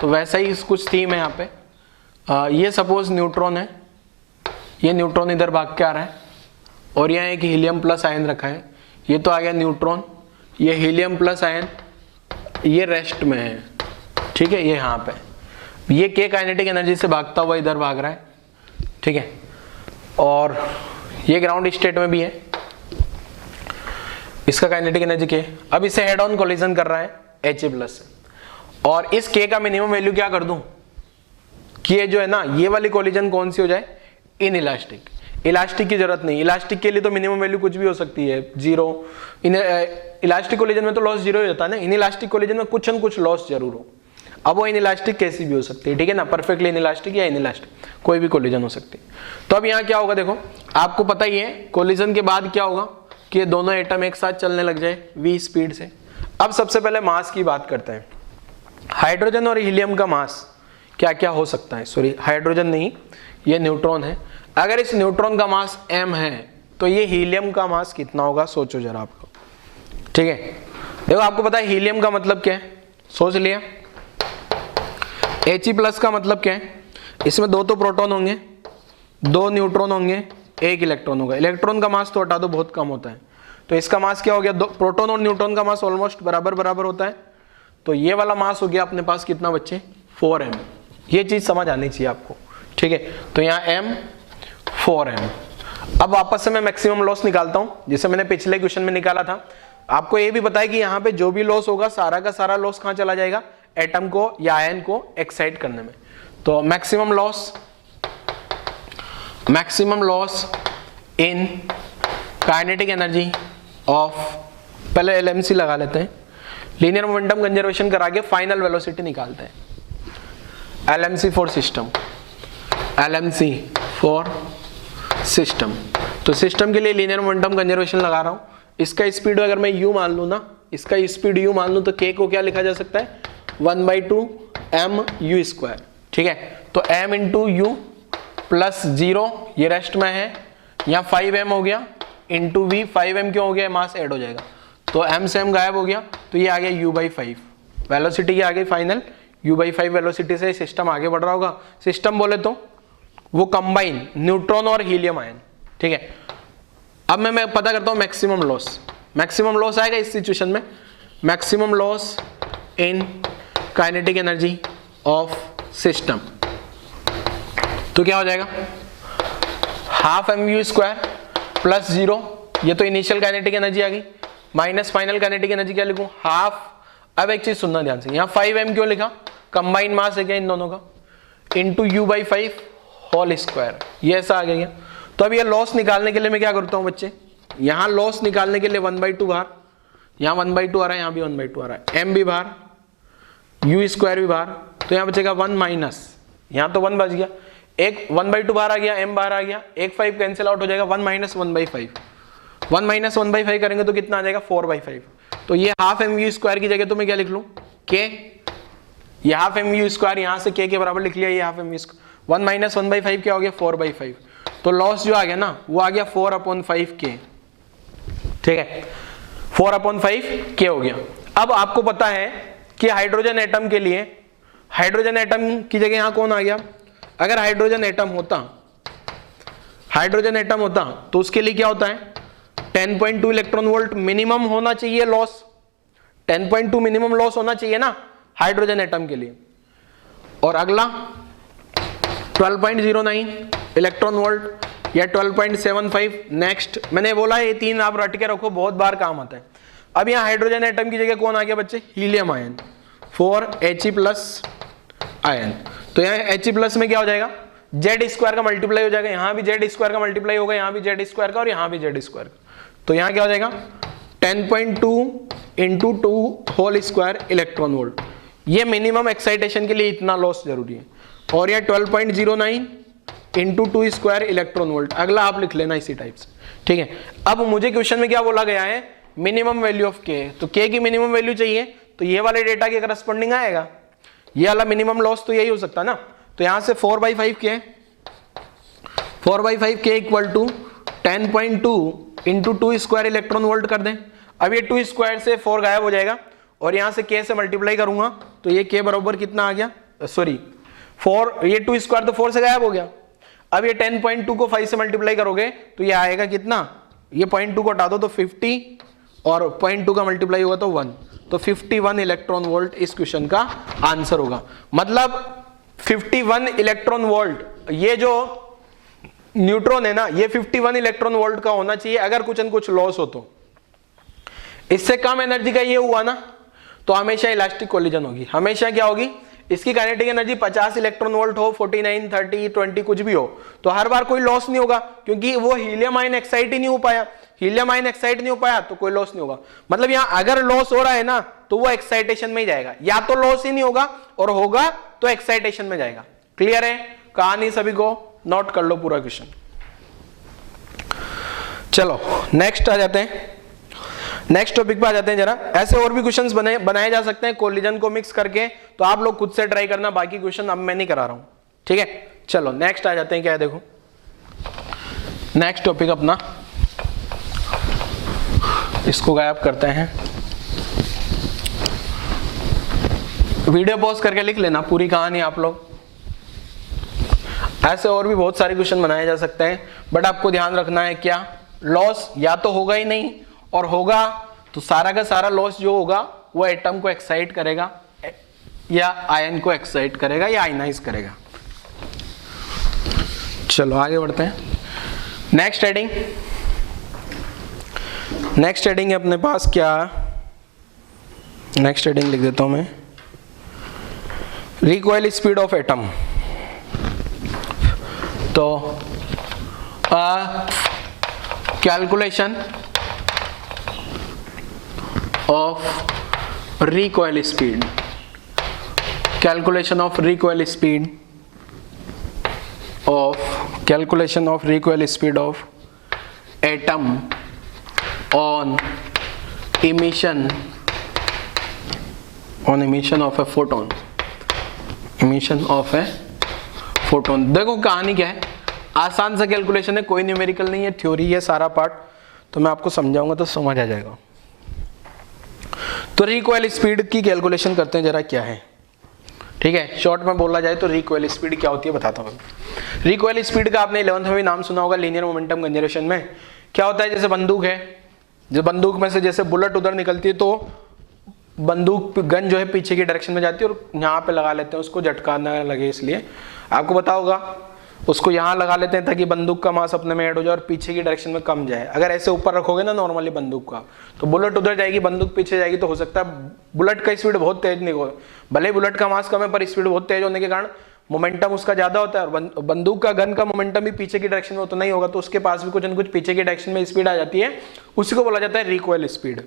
तो वैसा ही कुछ थीम है यहाँ पे। ये सपोज न्यूट्रॉन है, ये न्यूट्रॉन इधर भाग के आ रहा है और यहाँ एक हीलियम प्लस आयन रखा है, ये तो आ गया न्यूट्रॉन, ये हीलियम प्लस आयन ये रेस्ट में है, ठीक है, ये यहाँ पे ये के काइनेटिक एनर्जी से भागता हुआ इधर भाग रहा है, ठीक है। और ये ग्राउंड स्टेट में भी है, इसका काइनेटिक एनर्जी के, अब इसे हेड ऑन कोलिजन कर रहा है He+ से, और इस के का मिनिमम वैल्यू क्या कर दूं कि ये जो है ना, ये वाली कोलिजन कौन सी हो जाए, इन इलास्टिक। इलास्टिक की जरूरत नहीं, इलास्टिक के लिए तो मिनिमम वैल्यू कुछ भी हो सकती है, 0। इलास्टिक कोलिजन में तो लॉस 0 ही होता है ना, इन इलास्टिक कोलिजन में कुछ न कुछ लॉस जरूर हो। अब वो इन इलास्टिक कैसी भी हो सकती है, ठीक है ना, परफेक्टली इन इलास्टिक या इन इलास्टिक कोई भी कोलिजन हो सकती है। तो अब यहाँ क्या होगा, देखो आपको पता ही है कोलिजन के बाद क्या होगा कि ये दोनों एटम एक साथ चलने लग जाए v स्पीड से। अब सबसे पहले मास की बात करते हैं। हाइड्रोजन और हीलियम का मास क्या क्या हो सकता है, सॉरी हाइड्रोजन नहीं, ये न्यूट्रॉन है। अगर इस न्यूट्रॉन का मास m है तो ये हीलियम का मास कितना होगा, सोचो जरा आप लोग, ठीक है। देखो आपको पता है हीलियम का मतलब क्या है, सोच लिया। He+ का मतलब क्या है, इसमें 2 तो प्रोटॉन होंगे, 2 न्यूट्रॉन होंगे, 1 इलेक्ट्रॉन होगा। इलेक्ट्रॉन का मास तो हटा दो, बहुत कम होता है, तो इसका मास क्या हो गया, 2 प्रोटॉन और न्यूट्रॉन का मास ऑलमोस्ट बराबर बराबर होता है। तो ये वाला मास हो गया अपने पास कितना बच्चे, 4m। ये चीज समझ आनी चाहिए आपको, ठीक है। तो यहाँ m 4m। अब वापस से मैं मैक्सिमम लॉस निकालता हूं, जिसे मैंने पिछले क्वेश्चन में निकाला था। आपको ये भी पता है कि यहाँ पे जो भी लॉस होगा सारा का सारा लॉस कहाँ चला जाएगा, एटम को या आयन को एक्साइट करने में। तो maximum loss in kinetic energy of, पहले LMC लगा लेते हैं, लीनियर मोमेंटम कंजर्वेशन करा के फाइनल वेलोसिटी निकालते हैं। LMC फॉर सिस्टम, तो सिस्टम के लिए लीनियर मोमेंटम कंजर्वेशन लगा रहा हूं। इसका स्पीड अगर मैं u मान लूं ना, इसका स्पीड u मान लूं, तो k को क्या लिखा जा सकता है, 1/2 mu², ठीक है। तो m × u + 0, ये रेस्ट में है, यहाँ 5m हो गया इंटू v, 5m क्यों हो गया, मास ऐड हो जाएगा, तो m से m गायब हो गया, तो ये आ गया u/5। वेलोसिटी ये आ गई फाइनल u/5 वेलोसिटी से सिस्टम आगे बढ़ रहा होगा। सिस्टम बोले तो वो कंबाइन न्यूट्रॉन और हीलियम आयन, ठीक है। अब मैं पता करता हूँ मैक्सिमम लॉस आएगा इस सिचुएशन में, maximum loss in kinetic energy of system, तो क्या हो जाएगा, ½ mu² + 0, ये तो इनिशियल काइनेटिक एनर्जी आ गई, माइनस फाइनल काइनेटिक एनर्जी क्या लिखूं, ½ अब एक चीज सुनना ध्यान से, यहाँ 5m क्यों लिखा, कंबाइन मास है क्या इन दोनों का, इंटू u/5 होल स्क्वायर, ये ऐसा आ गया। तो अब ये लॉस निकालने के लिए मैं क्या करता हूँ बच्चे, यहाँ लॉस निकालने के लिए 1/2 बाहर, यहाँ 1/2 आ रहा है, यहाँ भी 1/2 आ रहा है, m भी बाहर, u² भी बाहर, तो यहाँ बचेगा 1 माइनस, यहाँ तो 1 बच गया, एक 1/2 बाहर आ गया, m बाहर आ गया, एक 5 कैंसिल आउट हो जाएगा, 1 - 1/5, 1 - 1/5 करेंगे तो कितना आ जाएगा, 4/5। तो ये ½ mu² की जगह तो मैं क्या लिख लूँ, k, ये ½ mu² यहाँ से k के बराबर लिख लिया, ये ½ mu², 1 - 1/5 क्या हो गया, 4/5। तो लॉस जो आ गया ना, वो आ गया 4/5k, ठीक है, 4/5k हो गया। अब आपको पता है कि हाइड्रोजन एटम के लिए, हाइड्रोजन एटम की जगह यहाँ कौन आ गया, अगर हाइड्रोजन एटम होता तो उसके लिए क्या होता है, 10.2 इलेक्ट्रॉन वोल्ट मिनिमम होना चाहिए लॉस, 10.2 मिनिमम लॉस होना चाहिए ना हाइड्रोजन एटम के लिए। और अगला 12.09 इलेक्ट्रॉन वोल्ट या 12.75। नेक्स्ट मैंने बोला ये 3 आप रट के रखो, बहुत बार काम आता है। अब यहाँ हाइड्रोजन एटम की जगह कौन आ गया बच्चे, हीलियम आयन, 4 He+ आयन। तो यहाँ He+ में क्या हो जाएगा, जेड स्क्वायर का मल्टीप्लाई हो जाएगा, यहाँ भी जेड स्क्वायर का मल्टीप्लाई होगा, यहाँ भी जेड स्क्वायर का और यहाँ भी जेड स्क्वायर का। तो यहाँ क्या हो जाएगा 10.2 into 2 whole square electron volt. ये मिनिमम एक्साइटेशन के लिए इतना लॉस जरूरी है। और यह 12.09 इंटू 2 स्क्वायर इलेक्ट्रॉन वोल्ट। अगला आप लिख लेना इसी टाइप से, ठीक है। अब मुझे क्वेश्चन में क्या बोला गया है, मिनिमम वैल्यू ऑफ के, तो के की मिनिमम वैल्यू चाहिए, तो ये वाले डेटा के करस्पॉन्डिंग आएगा, ये वाला मिनिमम लॉस तो यही हो सकता है ना। तो यहां से 4/5 के 4/5 के equal to 10.2 into 2 square electron volt कर दें। अब ये 2 स्क्वायर से 4 गायब हो जाएगा और यहां से के से मल्टीप्लाई करूंगा तो ये के बराबर कितना आ गया, सॉरी 4, ये 2 स्क्वायर तो 4 से गायब हो गया। अब ये 10.2 को 5 से मल्टीप्लाई करोगे तो ये आएगा कितना, ये 0.2 को हटा दो तो 50 और 0.2 का मल्टीप्लाई होगा तो 1, तो 51 इलेक्ट्रॉन वोल्ट इस क्वेश्चन का आंसर होगा। मतलब 51 इलेक्ट्रॉन वोल्ट, ये जो न्यूट्रॉन है ना, ये 51 इलेक्ट्रॉन वोल्ट का होना चाहिए अगर कुछ न कुछ लॉस हो तो। इससे कम एनर्जी का ये हुआ ना तो हमेशा इलास्टिक कोलिजन होगी। हमेशा क्या होगी, इसकी काइनेटिक एनर्जी 50 इलेक्ट्रॉन वोल्ट हो, 49, 30, 20 कुछ भी हो, तो हर बार कोई लॉस नहीं होगा क्योंकि वो हीलियम आयन एक्साइट ही नहीं हो पाया। हीलियम आयन एक्साइट नहीं हो पाया तो कोई लॉस नहीं होगा। मतलब यहां अगर लॉस हो रहा है ना तो वो एक्साइटेशन में ही जाएगा, या तो लॉस ही नहीं होगा और होगा तो एक्साइटेशन में जाएगा। क्लियर है कहानी सभी को, नोट कर लो पूरा क्वेश्चन। चलो नेक्स्ट आ जाते हैं, नेक्स्ट टॉपिक पे आ जाते हैं जरा। ऐसे और भी क्वेश्चंस बनाए जा सकते हैं कोलिजन को मिक्स करके, तो आप लोग खुद से ट्राई करना, बाकी क्वेश्चन अब मैं नहीं करा रहा हूं, ठीक है। चलो नेक्स्ट आ जाते हैं, क्या है देखो नेक्स्ट टॉपिक अपना, इसको गायब करते हैं। वीडियो पॉज करके लिख लेना पूरी कहानी आप लोग। ऐसे और भी बहुत सारे क्वेश्चन बनाए जा सकते हैं, बट आपको ध्यान रखना है क्या, लॉस या तो होगा ही नहीं, और होगा तो सारा का सारा लॉस जो होगा वो एटम को एक्साइट करेगा या आयन को एक्साइट करेगा या आयनाइज करेगा। चलो आगे बढ़ते हैं। नेक्स्ट हेडिंग, नेक्स्ट हेडिंग है अपने पास क्या, नेक्स्ट हेडिंग लिख देता हूं मैं, रिकॉइल स्पीड ऑफ एटम। तो calculation of recoil speed, calculation of recoil speed of, calculation of recoil speed of atom on emission of a photon, emission of a photon। देखो कहानी क्या है, आसान सा कैलकुलेशन है, कोई न्यूमेरिकल नहीं है, थ्योरी है सारा पार्ट, तो मैं आपको समझाऊंगा तो समझ आ जाएगा। तो रिकॉइल स्पीड की कैलकुलेशन करते हैं जरा क्या है, ठीक है। शॉर्ट में बोला जाए तो रिकॉइल स्पीड क्या होती है बताता हूँ। रिकॉइल स्पीड का आपने 11th में भी नाम सुना होगा, लीनियर मोमेंटम कंजर्वेशन में। क्या होता है, जैसे बंदूक है, जो बंदूक में से जैसे बुलेट उधर निकलती है तो बंदूक गन जो है पीछे की डायरेक्शन में जाती है और यहाँ पे लगा लेते हैं, उसको झटका ना लगे इसलिए। आपको पता होगा उसको यहाँ लगा लेते हैं ताकि बंदूक का मास अपने में ऐड हो जाए और पीछे की डायरेक्शन में कम जाए। अगर ऐसे ऊपर रखोगे ना नॉर्मली बंदूक का, तो बुलेट उधर जाएगी, बंदूक पीछे जाएगी, तो हो सकता है बुलेट का स्पीड बहुत तेज नहीं हो, भले बुलेट का मास कम है पर स्पीड बहुत तेज होने के कारण मोमेंटम उसका ज्यादा होता है, और बंदूक का गन का मोमेंटम भी पीछे की डायरेक्शन में उतना ही होगा, तो उसके पास भी कुछ न कुछ पीछे की डायरेक्शन में स्पीड आ जाती है, उसी को बोला जाता है रिकॉइल स्पीड,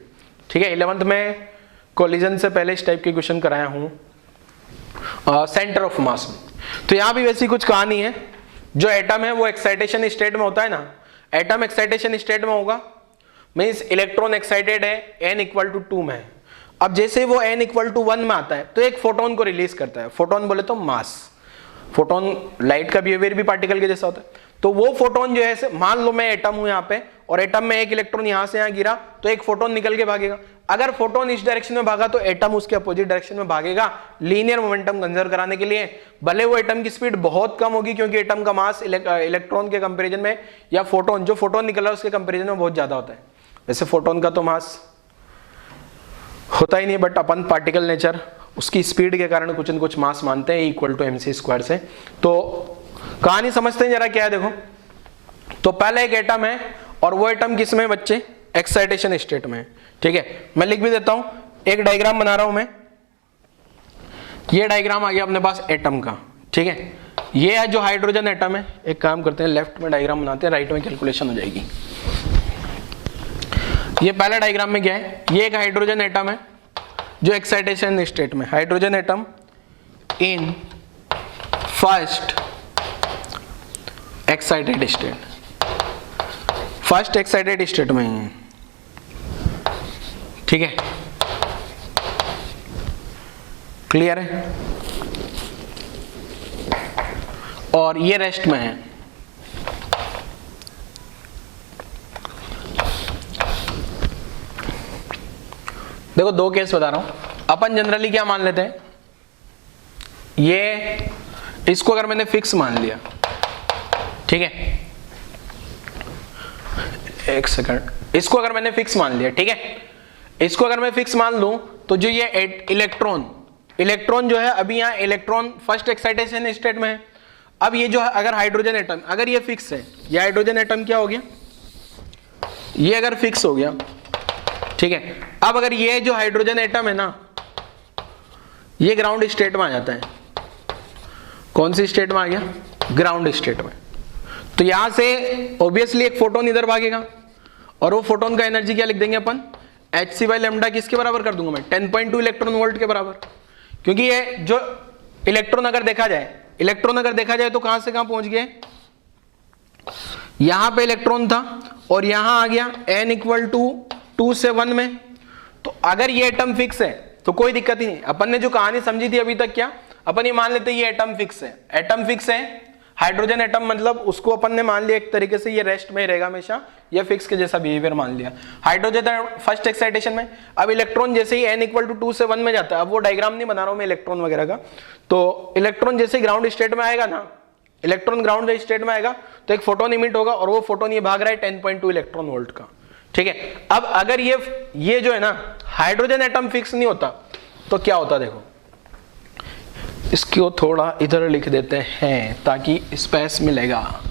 ठीक है। 11th में कोलिजन से पहले इस टाइप के क्वेश्चन कराया हूँ सेंटर ऑफ मास में। तो यहाँ भी वैसी कुछ कहानी है, जो एटम है वो एक्साइटेशन स्टेट में होता है ना, एटम एक्साइटेशन स्टेट में होगा, मीन्स इलेक्ट्रॉन एक्साइटेड है n = 2 में। अब जैसे वो n = 1 में आता है तो एक फोटोन को रिलीज करता है। फोटोन बोले तो मास, फोटोन लाइट का बिहेवियर भी पार्टिकल के जैसा होता है। तो वो फोटोन जो है, मान लो मैं एटम हूं यहाँ पे और एटम में एक इलेक्ट्रॉन यहां से यहां गिरा तो एक फोटोन निकल के भागेगा। अगर फोटोन इस डायरेक्शन में भागा तो एटम उसके अपोजिट डायरेक्शन में भागेगा लीनियर मोमेंटम कंजर्व कराने के लिए। भले वो एटम की स्पीड बहुत कम होगी क्योंकि एटम का मास इलेक्ट्रॉन के कंपेरिजन में, या फोटोन जो फोटोन निकला उसके कंपेरिजन में बहुत ज्यादा होता है। वैसे फोटोन का तो मास होता ही नहीं, बट अपन पार्टिकल नेचर उसकी स्पीड के कारण कुछ न कुछ मास मानते हैं = mc² से। तो कहानी समझते हैं जरा क्या है देखो। तो पहले एक एटम है और वो एटम किस में बच्चे, एक्साइटेशन स्टेट में, ठीक है। मैं लिख भी देता हूं, एक डायग्राम बना रहा हूं मैं, ये डायग्राम आ गया अपने पास एटम का, ठीक है। ये है जो हाइड्रोजन एटम है, एक काम करते हैं लेफ्ट में डायग्राम बनाते हैं, राइट में कैलकुलेशन हो जाएगी। ये पहला डायग्राम में क्या है, ये एक हाइड्रोजन एटम है जो एक्साइटेशन स्टेट में, hydrogen atom in first excited state, first excited state में है, ठीक है, क्लियर है। और ये रेस्ट में है। देखो दो केस बता रहा हूं, अपन जनरली क्या मान लेते हैं, ये इसको अगर मैंने फिक्स मान लिया, ठीक है, एक सेकंड, इसको अगर मैंने फिक्स मान लिया, ठीक है, इसको अगर मैं फिक्स मान लूं तो जो ये इलेक्ट्रॉन जो है अभी यहाँ इलेक्ट्रॉन फर्स्ट एक्साइटेशन स्टेट में है। अब ये जो है अगर हाइड्रोजन एटम अगर ये फिक्स है, ये हाइड्रोजन एटम क्या हो गया, ये अगर फिक्स हो गया, ठीक है, अब अगर ये जो हाइड्रोजन एटम है ना, ये ग्राउंड स्टेट में आ जाता है। कौन सी स्टेट में आ गया, ग्राउंड स्टेट में। तो यहां से ऑब्वियसली एक फोटोन इधर भागेगा और वो फोटोन का एनर्जी क्या लिख देंगे अपन, hc/λ किसके बराबर कर दूंगा मैं, 10.2 इलेक्ट्रॉन वोल्ट के बराबर। क्योंकि ये जो इलेक्ट्रॉन अगर देखा जाए तो कहां से कहां पहुंच गए, यहां पे इलेक्ट्रॉन था और यहां आ गया n = 2 से 1 में। तो अगर ये एटम फिक्स है तो कोई दिक्कत ही नहीं। अपन ने जो कहानी समझी थी अभी तक, क्या अपन ये मान लेते हैं ये एटम फिक्स है, एटम फिक्स है, हाइड्रोजन एटम मतलब उसको अपन ने मान लिया एक तरीके से ये रेस्ट में ही रहेगा हमेशा, ये फिक्स के जैसा बिहेवियर मान लिया। हाइड्रोजन फर्स्ट एक्साइटेशन में, अब इलेक्ट्रॉन जैसे ही n = 2 से 1 में जाता है, अब वो डायग्राम नहीं बना रहा हूं मैं इलेक्ट्रॉन वगैरह का, तो इलेक्ट्रॉन जैसे ग्राउंड स्टेट में आएगा ना, इलेक्ट्रॉन ग्राउंड स्टेट में आएगा तो एक फोटोन इमिट होगा और वो फोटोन ये भाग रहा है 10.2 इलेक्ट्रॉन वोल्ट का, ठीक है। अब अगर ये जो है ना हाइड्रोजन एटम फिक्स नहीं होता तो क्या होता, देखो इसको थोड़ा इधर लिख देते हैं ताकि स्पेस मिलेगा।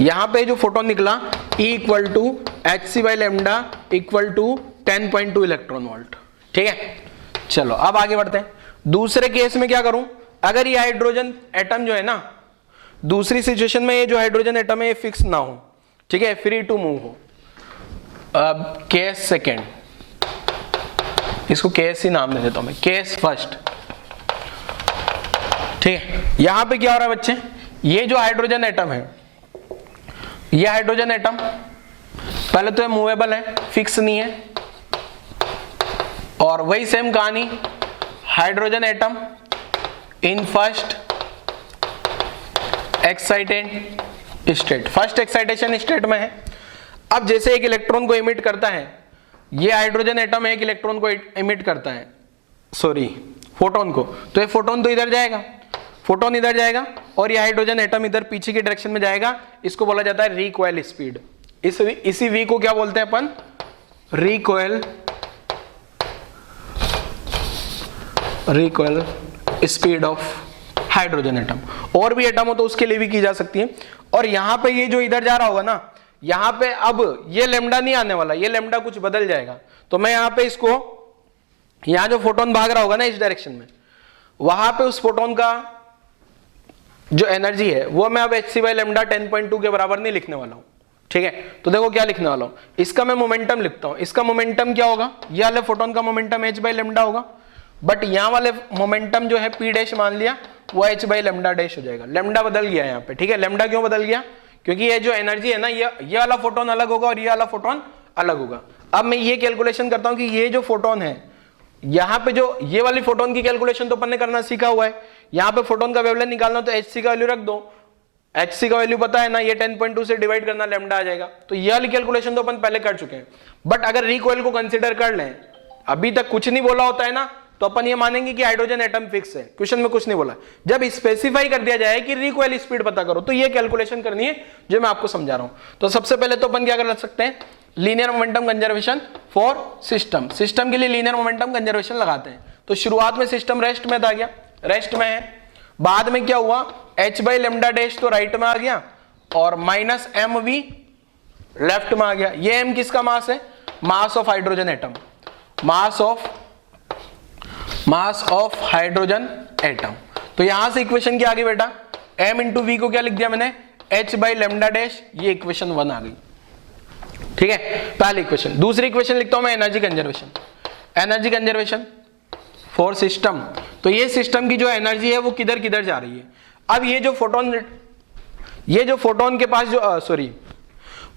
यहां पे जो फोटोन निकला E = hc/λ = 10.2 इलेक्ट्रॉन वोल्ट, ठीक है। चलो अब आगे बढ़ते हैं। दूसरे केस में क्या करूं, अगर ये हाइड्रोजन एटम जो है ना, दूसरी सिचुएशन में ये जो हाइड्रोजन एटम है ये फिक्स ना हो, ठीक है, फ्री टू मूव हो। अब केस सेकेंड, इसको केस ही नाम दे देता हूं मैं, केस फर्स्ट, ठीक है। यहां पे क्या हो रहा है बच्चे, ये जो हाइड्रोजन एटम है, ये हाइड्रोजन एटम पहले तो ये मूवेबल है, फिक्स नहीं है, और वही सेम कहानी hydrogen atom in first excited state, first excitation state में है। अब जैसे एक इलेक्ट्रॉन को इमिट करता है, ये हाइड्रोजन एटम एक इलेक्ट्रॉन को इमिट करता है, सॉरी फोटोन को, तो ये फोटोन तो इधर जाएगा, फोटोन इधर जाएगा और ये हाइड्रोजन एटम इधर पीछे की डायरेक्शन में जाएगा। इसको बोला जाता है रिकॉइल स्पीड। इसी v को क्या बोलते हैं अपन, recoil speed of hydrogen atom. और भी एटम हो तो उसके लिए भी की जा सकती है। और यहां पे ये जो इधर जा रहा होगा ना, यहां पे अब ये लेमडा नहीं आने वाला, ये लेमडा कुछ बदल जाएगा। तो मैं यहां पे इसको, यहां जो फोटोन भाग रहा होगा ना इस डायरेक्शन में, वहां पे उस फोटोन का जो एनर्जी है वो मैं अब hc/λ 10.2 के बराबर नहीं लिखने वाला हूं, ठीक है। तो देखो क्या लिखने वाला हूं, इसका मैं मोमेंटम लिखता हूं। इसका मोमेंटम क्या होगा, ये वाले फोटोन का मोमेंटम h/λ होगा, बट यहां वाले मोमेंटम जो है p' मान लिया, वो h/λ' हो जाएगा। लेमडा बदल गया यहाँ पे, ठीक है। लेमडा क्यों बदल गया, क्योंकि ये जो एनर्जी है ना, ये वाला फोटोन अलग होगा और ये वाला फोटोन अलग होगा। अब मैं ये कैलकुलेशन करता हूं कि ये जो फोटोन है, यहां पे जो ये वाली फोटोन की कैलकुलेशन तो अपन ने करना सीखा हुआ है। यहां पे फोटोन का वेवलेंथ निकालना, तो hc का वैल्यू रख दो, hc का वैल्यू पता है ना, ये 10.2 से डिवाइड करना, लेमडा आ जाएगा। तो ये वाली कैलकुलेशन तो अपन पहले कर चुके हैं। बट अगर रिकॉइल को कंसीडर कर लें, अभी तक कुछ नहीं बोला होता है ना, तो अपन ये मानेंगे कि हाइड्रोजन एटम फिक्स है, क्वेश्चन में कुछ नहीं बोला। जब स्पेसिफाई कर दिया जाए कि रिकॉइल स्पीड पता करो, तो ये कैलकुलेशन करनी है जो मैं आपको समझा रहा हूं। तो सबसे पहले तो अपन क्या कर सकते हैं, linear momentum conservation for system, system के लिए लीनियर मोमेंटम कंजर्वेशन लगाते हैं। तो शुरुआत में सिस्टम रेस्ट में था, गया रेस्ट में है, बाद में क्या हुआ, h/λ' तो राइट में आ गया और -mv लेफ्ट में आ गया। ये m किसका मास है, mass of hydrogen atom, mass of hydrogen atom. तो यहां से इक्वेशन क्या आ गई बेटा, m इंटू वी को क्या लिख दिया मैंने, h बाई लेमडा डैश, ये इक्वेशन 1 आ गई। ठीक है, पहली इक्वेशन। दूसरी इक्वेशन लिखता हूं मैं energy conservation. Energy conservation for system, तो ये सिस्टम की जो एनर्जी है वो किधर किधर जा रही है। अब ये जो फोटोन के पास जो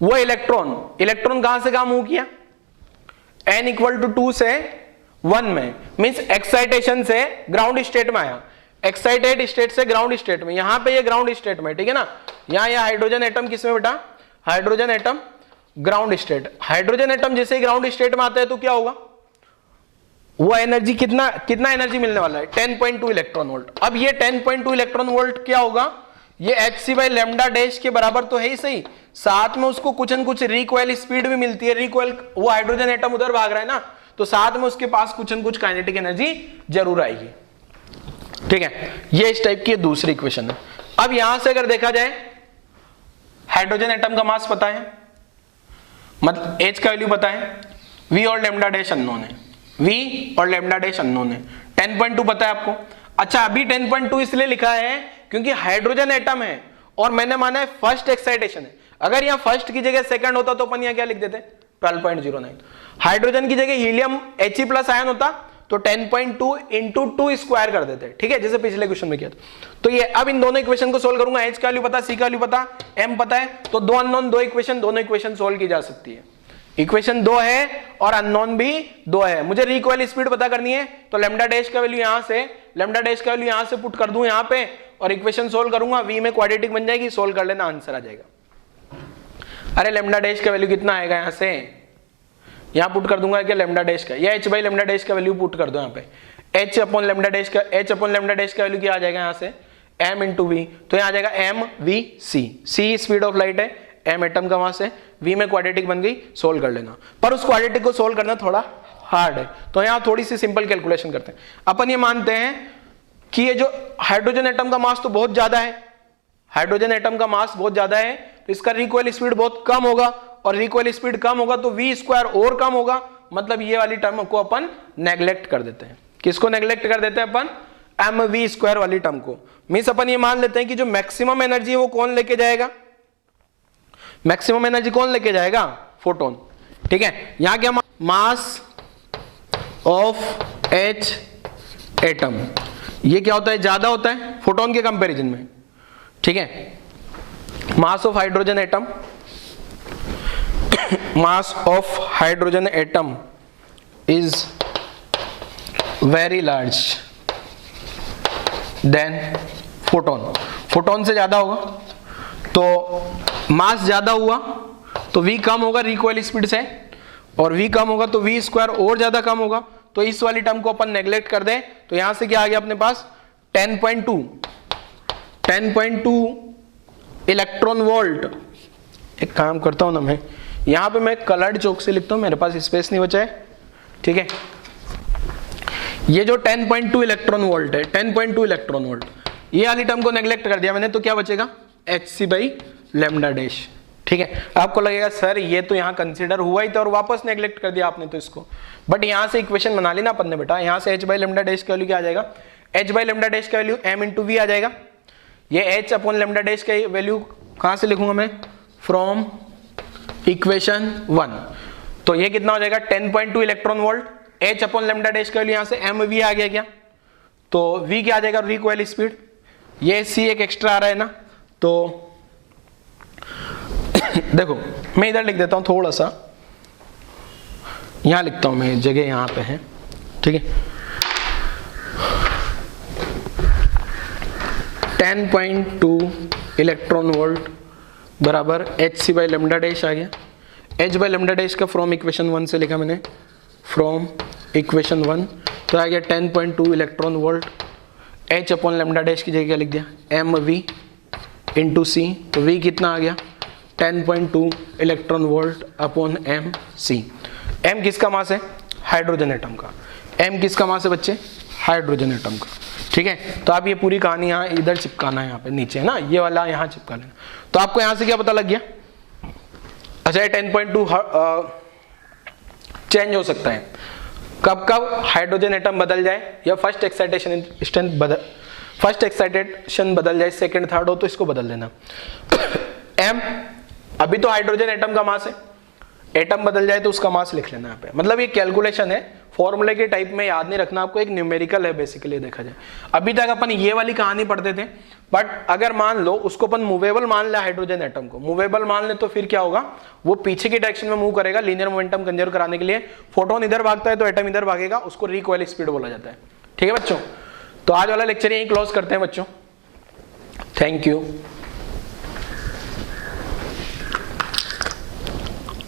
वो इलेक्ट्रॉन कहां से कहां मूव किया, n इक्वल टू 2 से 1 में, मींस एक्साइटेशन से ग्राउंड स्टेट में आया, एक्साइटेड स्टेट से ग्राउंड स्टेट में। यहां पे ये ग्राउंड स्टेट में, ठीक है ना, यहां ये हाइड्रोजन एटम किस में बेटा, hydrogen atom ground state. Hydrogen atom जैसे ही ग्राउंड स्टेट में आता है तो क्या होगा, वो एनर्जी कितना एनर्जी मिलने वाला है, 10.2 इलेक्ट्रॉन वोल्ट। अब ये 10.2 इलेक्ट्रॉन वोल्ट क्या होगा, ये hc बाई लेमडा डैश के बराबर तो है ही सही, साथ में उसको कुछ न कुछ रिकॉइल स्पीड भी मिलती है। रिकॉइल, वो हाइड्रोजन एटम उधर भाग रहा है ना, तो साथ में उसके पास कुछ न कुछ काइनेटिक एनर्जी जरूर आएगी। ठीक है, ये इस टाइप की दूसरी इक्वेशन है। अब यहां से अगर देखा जाए, हाइड्रोजन एटम का मास पता है, मतलब H का वैल्यू पता है, V और लेमडा डैश अननोन है, V और लेमडा डैश अननोन है, 10.2 पता है आपको। अच्छा, अभी 10.2 इसलिए लिखा है क्योंकि हाइड्रोजन एटम है और मैंने माना है फर्स्ट एक्साइटेशन है। अगर यहाँ फर्स्ट की जगह सेकंड होता तो अपन यहाँ क्या लिख देते, 12.09। हाइड्रोजन की जगह हीलियम He प्लस आयन होता तो 10.2 इंटू 2 स्क्वायर कर देते, ठीक है, जैसे पिछले क्वेश्चन में किया था। तो ये अब इन दोनों इक्वेशन को सोल्व करूंगा, H का वैल्यू पता, C का वैल्यू पता, M पता है, तो दो अननोन दो इक्वेशन, दोनों इक्वेशन सोल्व की जा सकती है। इक्वेशन 2 है और अननोन भी 2 है। मुझे रिकॉइल स्पीड पता करनी है तो लेमडा डैश का वैल्यू यहां से, लेमडा डैश का वैल्यू यहां से पुट कर दूं यहां पे और इक्वेशन सोल्व करूंगा, V में क्वाड्रेटिक बन जाएगी, सोल्व कर लेना, आंसर आ जाएगा। अरे लेमडा डैश का वैल्यू कितना आएगा, यहां से यहां पुट कर दूंगा क्या, लेमडा डैश का, या h बाई लेमडा डैश का वैल्यू पुट कर दो यहां पे, h अपॉन लेमडा डैश का, h अपॉन लेमडा डैश का वैल्यू क्या आ जाएगा यहां से, m इंटू वी, तो यहां आ जाएगा m v c, c speed of light है, m एटम का मास है, v में क्वाड्रेटिक बन गई, सोल्व कर लेना। पर उस क्वाड्रेटिक को सोल्व करना थोड़ा हार्ड है, तो यहां थोड़ी सी सिंपल कैलकुलेशन करते हैं। अपन ये मानते हैं कि ये जो हाइड्रोजन एटम का मास तो बहुत ज्यादा है, हाइड्रोजन एटम का मास बहुत ज्यादा है, तो इसका रिकॉइल स्पीड बहुत कम होगा, और रिकॉइल स्पीड कम होगा तो v स्क्वायर और कम होगा, मतलब ये वाली टर्म को अपन नेग्लेक्ट कर देते हैं। किसको नेग्लेक्ट कर देते हैं अपन, mv स्क्वायर वाली टर्म को। मींस अपन ये मान लेते हैं कि जो मैक्सिमम एनर्जी है वो कौन लेके जाएगा, मैक्सिमम एनर्जी कौन लेके जाएगा, फोटोन। ठीक है, यहां क्या मास ऑफ H एटम, ये क्या होता है, ज्यादा होता है फोटोन के कंपैरिजन में। ठीक है, mass of hydrogen atom, mass of hydrogen atom is very large than photon, photon से ज्यादा होगा, तो मास ज्यादा हुआ तो v कम होगा रिकॉइल स्पीड से, और v कम होगा तो v स्क्वायर और ज्यादा कम होगा, तो इस वाली टर्म को अपन नेग्लेक्ट कर दें, तो यहां से क्या आ गया अपने पास 10.2 इलेक्ट्रॉन वोल्ट। एक काम करता हूं ना, मैं यहां पे मैं कलर्ड चौक से लिखता हूं, मेरे पास स्पेस नहीं बचा है। ठीक है, ये जो 10.2 इलेक्ट्रॉन वोल्ट है, 10.2 इलेक्ट्रॉन वोल्ट, ये वाली टर्म को नेग्लेक्ट कर दिया मैंने, तो क्या बचेगा, hc बाई लेमडा डैश। ठीक है, आपको लगेगा सर ये तो यहाँ कंसीडर हुआ ही था और वापस नेग्लेक्ट कर दिया आपने तो इसको, बट यहाँ से इक्वेशन बना ली ना अपन ने बेटा, यहाँ से h बाई लेमडा डैश का वैल्यू क्या आ जाएगा, h बाई लेमडा डैश का वैल्यू m इंटू वी आ जाएगा। ये h अपॉन लेमडा डैश का वैल्यू कहाँ से लिखूंगा मैं, फ्रॉम इक्वेशन 1, तो ये कितना हो जाएगा 10.2 electron volt, h upon lambda dash का वैल्यू यहाँ से m v आ गया क्या, तो v क्या आ जाएगा, रिकॉइल स्पीड, ये c एक एक्स्ट्रा आ रहा है ना, तो देखो मैं इधर लिख देता हूं, थोड़ा सा यहां लिखता हूं मैं, जगह यहां पे है। ठीक है, 10.2 इलेक्ट्रॉन वोल्ट बराबर hc बाई लेमडा डैश आ गया। h बाई लेमडा डैश का फ्रॉम इक्वेशन 1 से लिखा मैंने, फ्रॉम इक्वेशन 1, तो आ गया 10.2 electron volt, h upon lambda dash की जगह क्या लिख दिया, mv इंटू c, तो v कितना आ गया 10.2 electron volt upon mc। m किसका मास है, हाइड्रोजन एटम का, m किसका मास है बच्चे, हाइड्रोजन एटम का। ठीक है, तो आप ये पूरी कहानी यहाँ इधर चिपकाना है, यहाँ पे नीचे है ना, ये वाला यहाँ चिपका लेना, तो आपको यहाँ से क्या पता लग गया। अच्छा, 10.2 चेंज हो सकता है कब कब, हाइड्रोजन एटम बदल जाए या first excitation strength first excitation बदल जाए, सेकंड थर्ड हो तो इसको बदल देना। m, अभी तो हाइड्रोजन एटम का मास है, एटम बदल जाए तो उसका मास लिख लेना यहाँ पे। मतलब ये कैलकुलेशन है, फॉर्मूले के टाइप में याद नहीं रखना आपको, एक न्यूमेरिकल है बेसिकली देखा जाए। अभी तक अपन ये वाली कहानी पढ़ते थे, बट अगर मान लो उसको अपन मूवेबल मान ले, हाइड्रोजन एटम को मूवेबल मान ले, तो फिर क्या होगा, वो पीछे की डायरेक्शन में मूव करेगा लीनियर मोमेंटम कंजर्व कराने के लिए। फोटोन इधर भागता है तो एटम इधर भागेगा, उसको रिकॉइल स्पीड बोला जाता है। ठीक है बच्चों, तो आज वाला लेक्चर यहीं क्लोज करते हैं बच्चों। Thank you.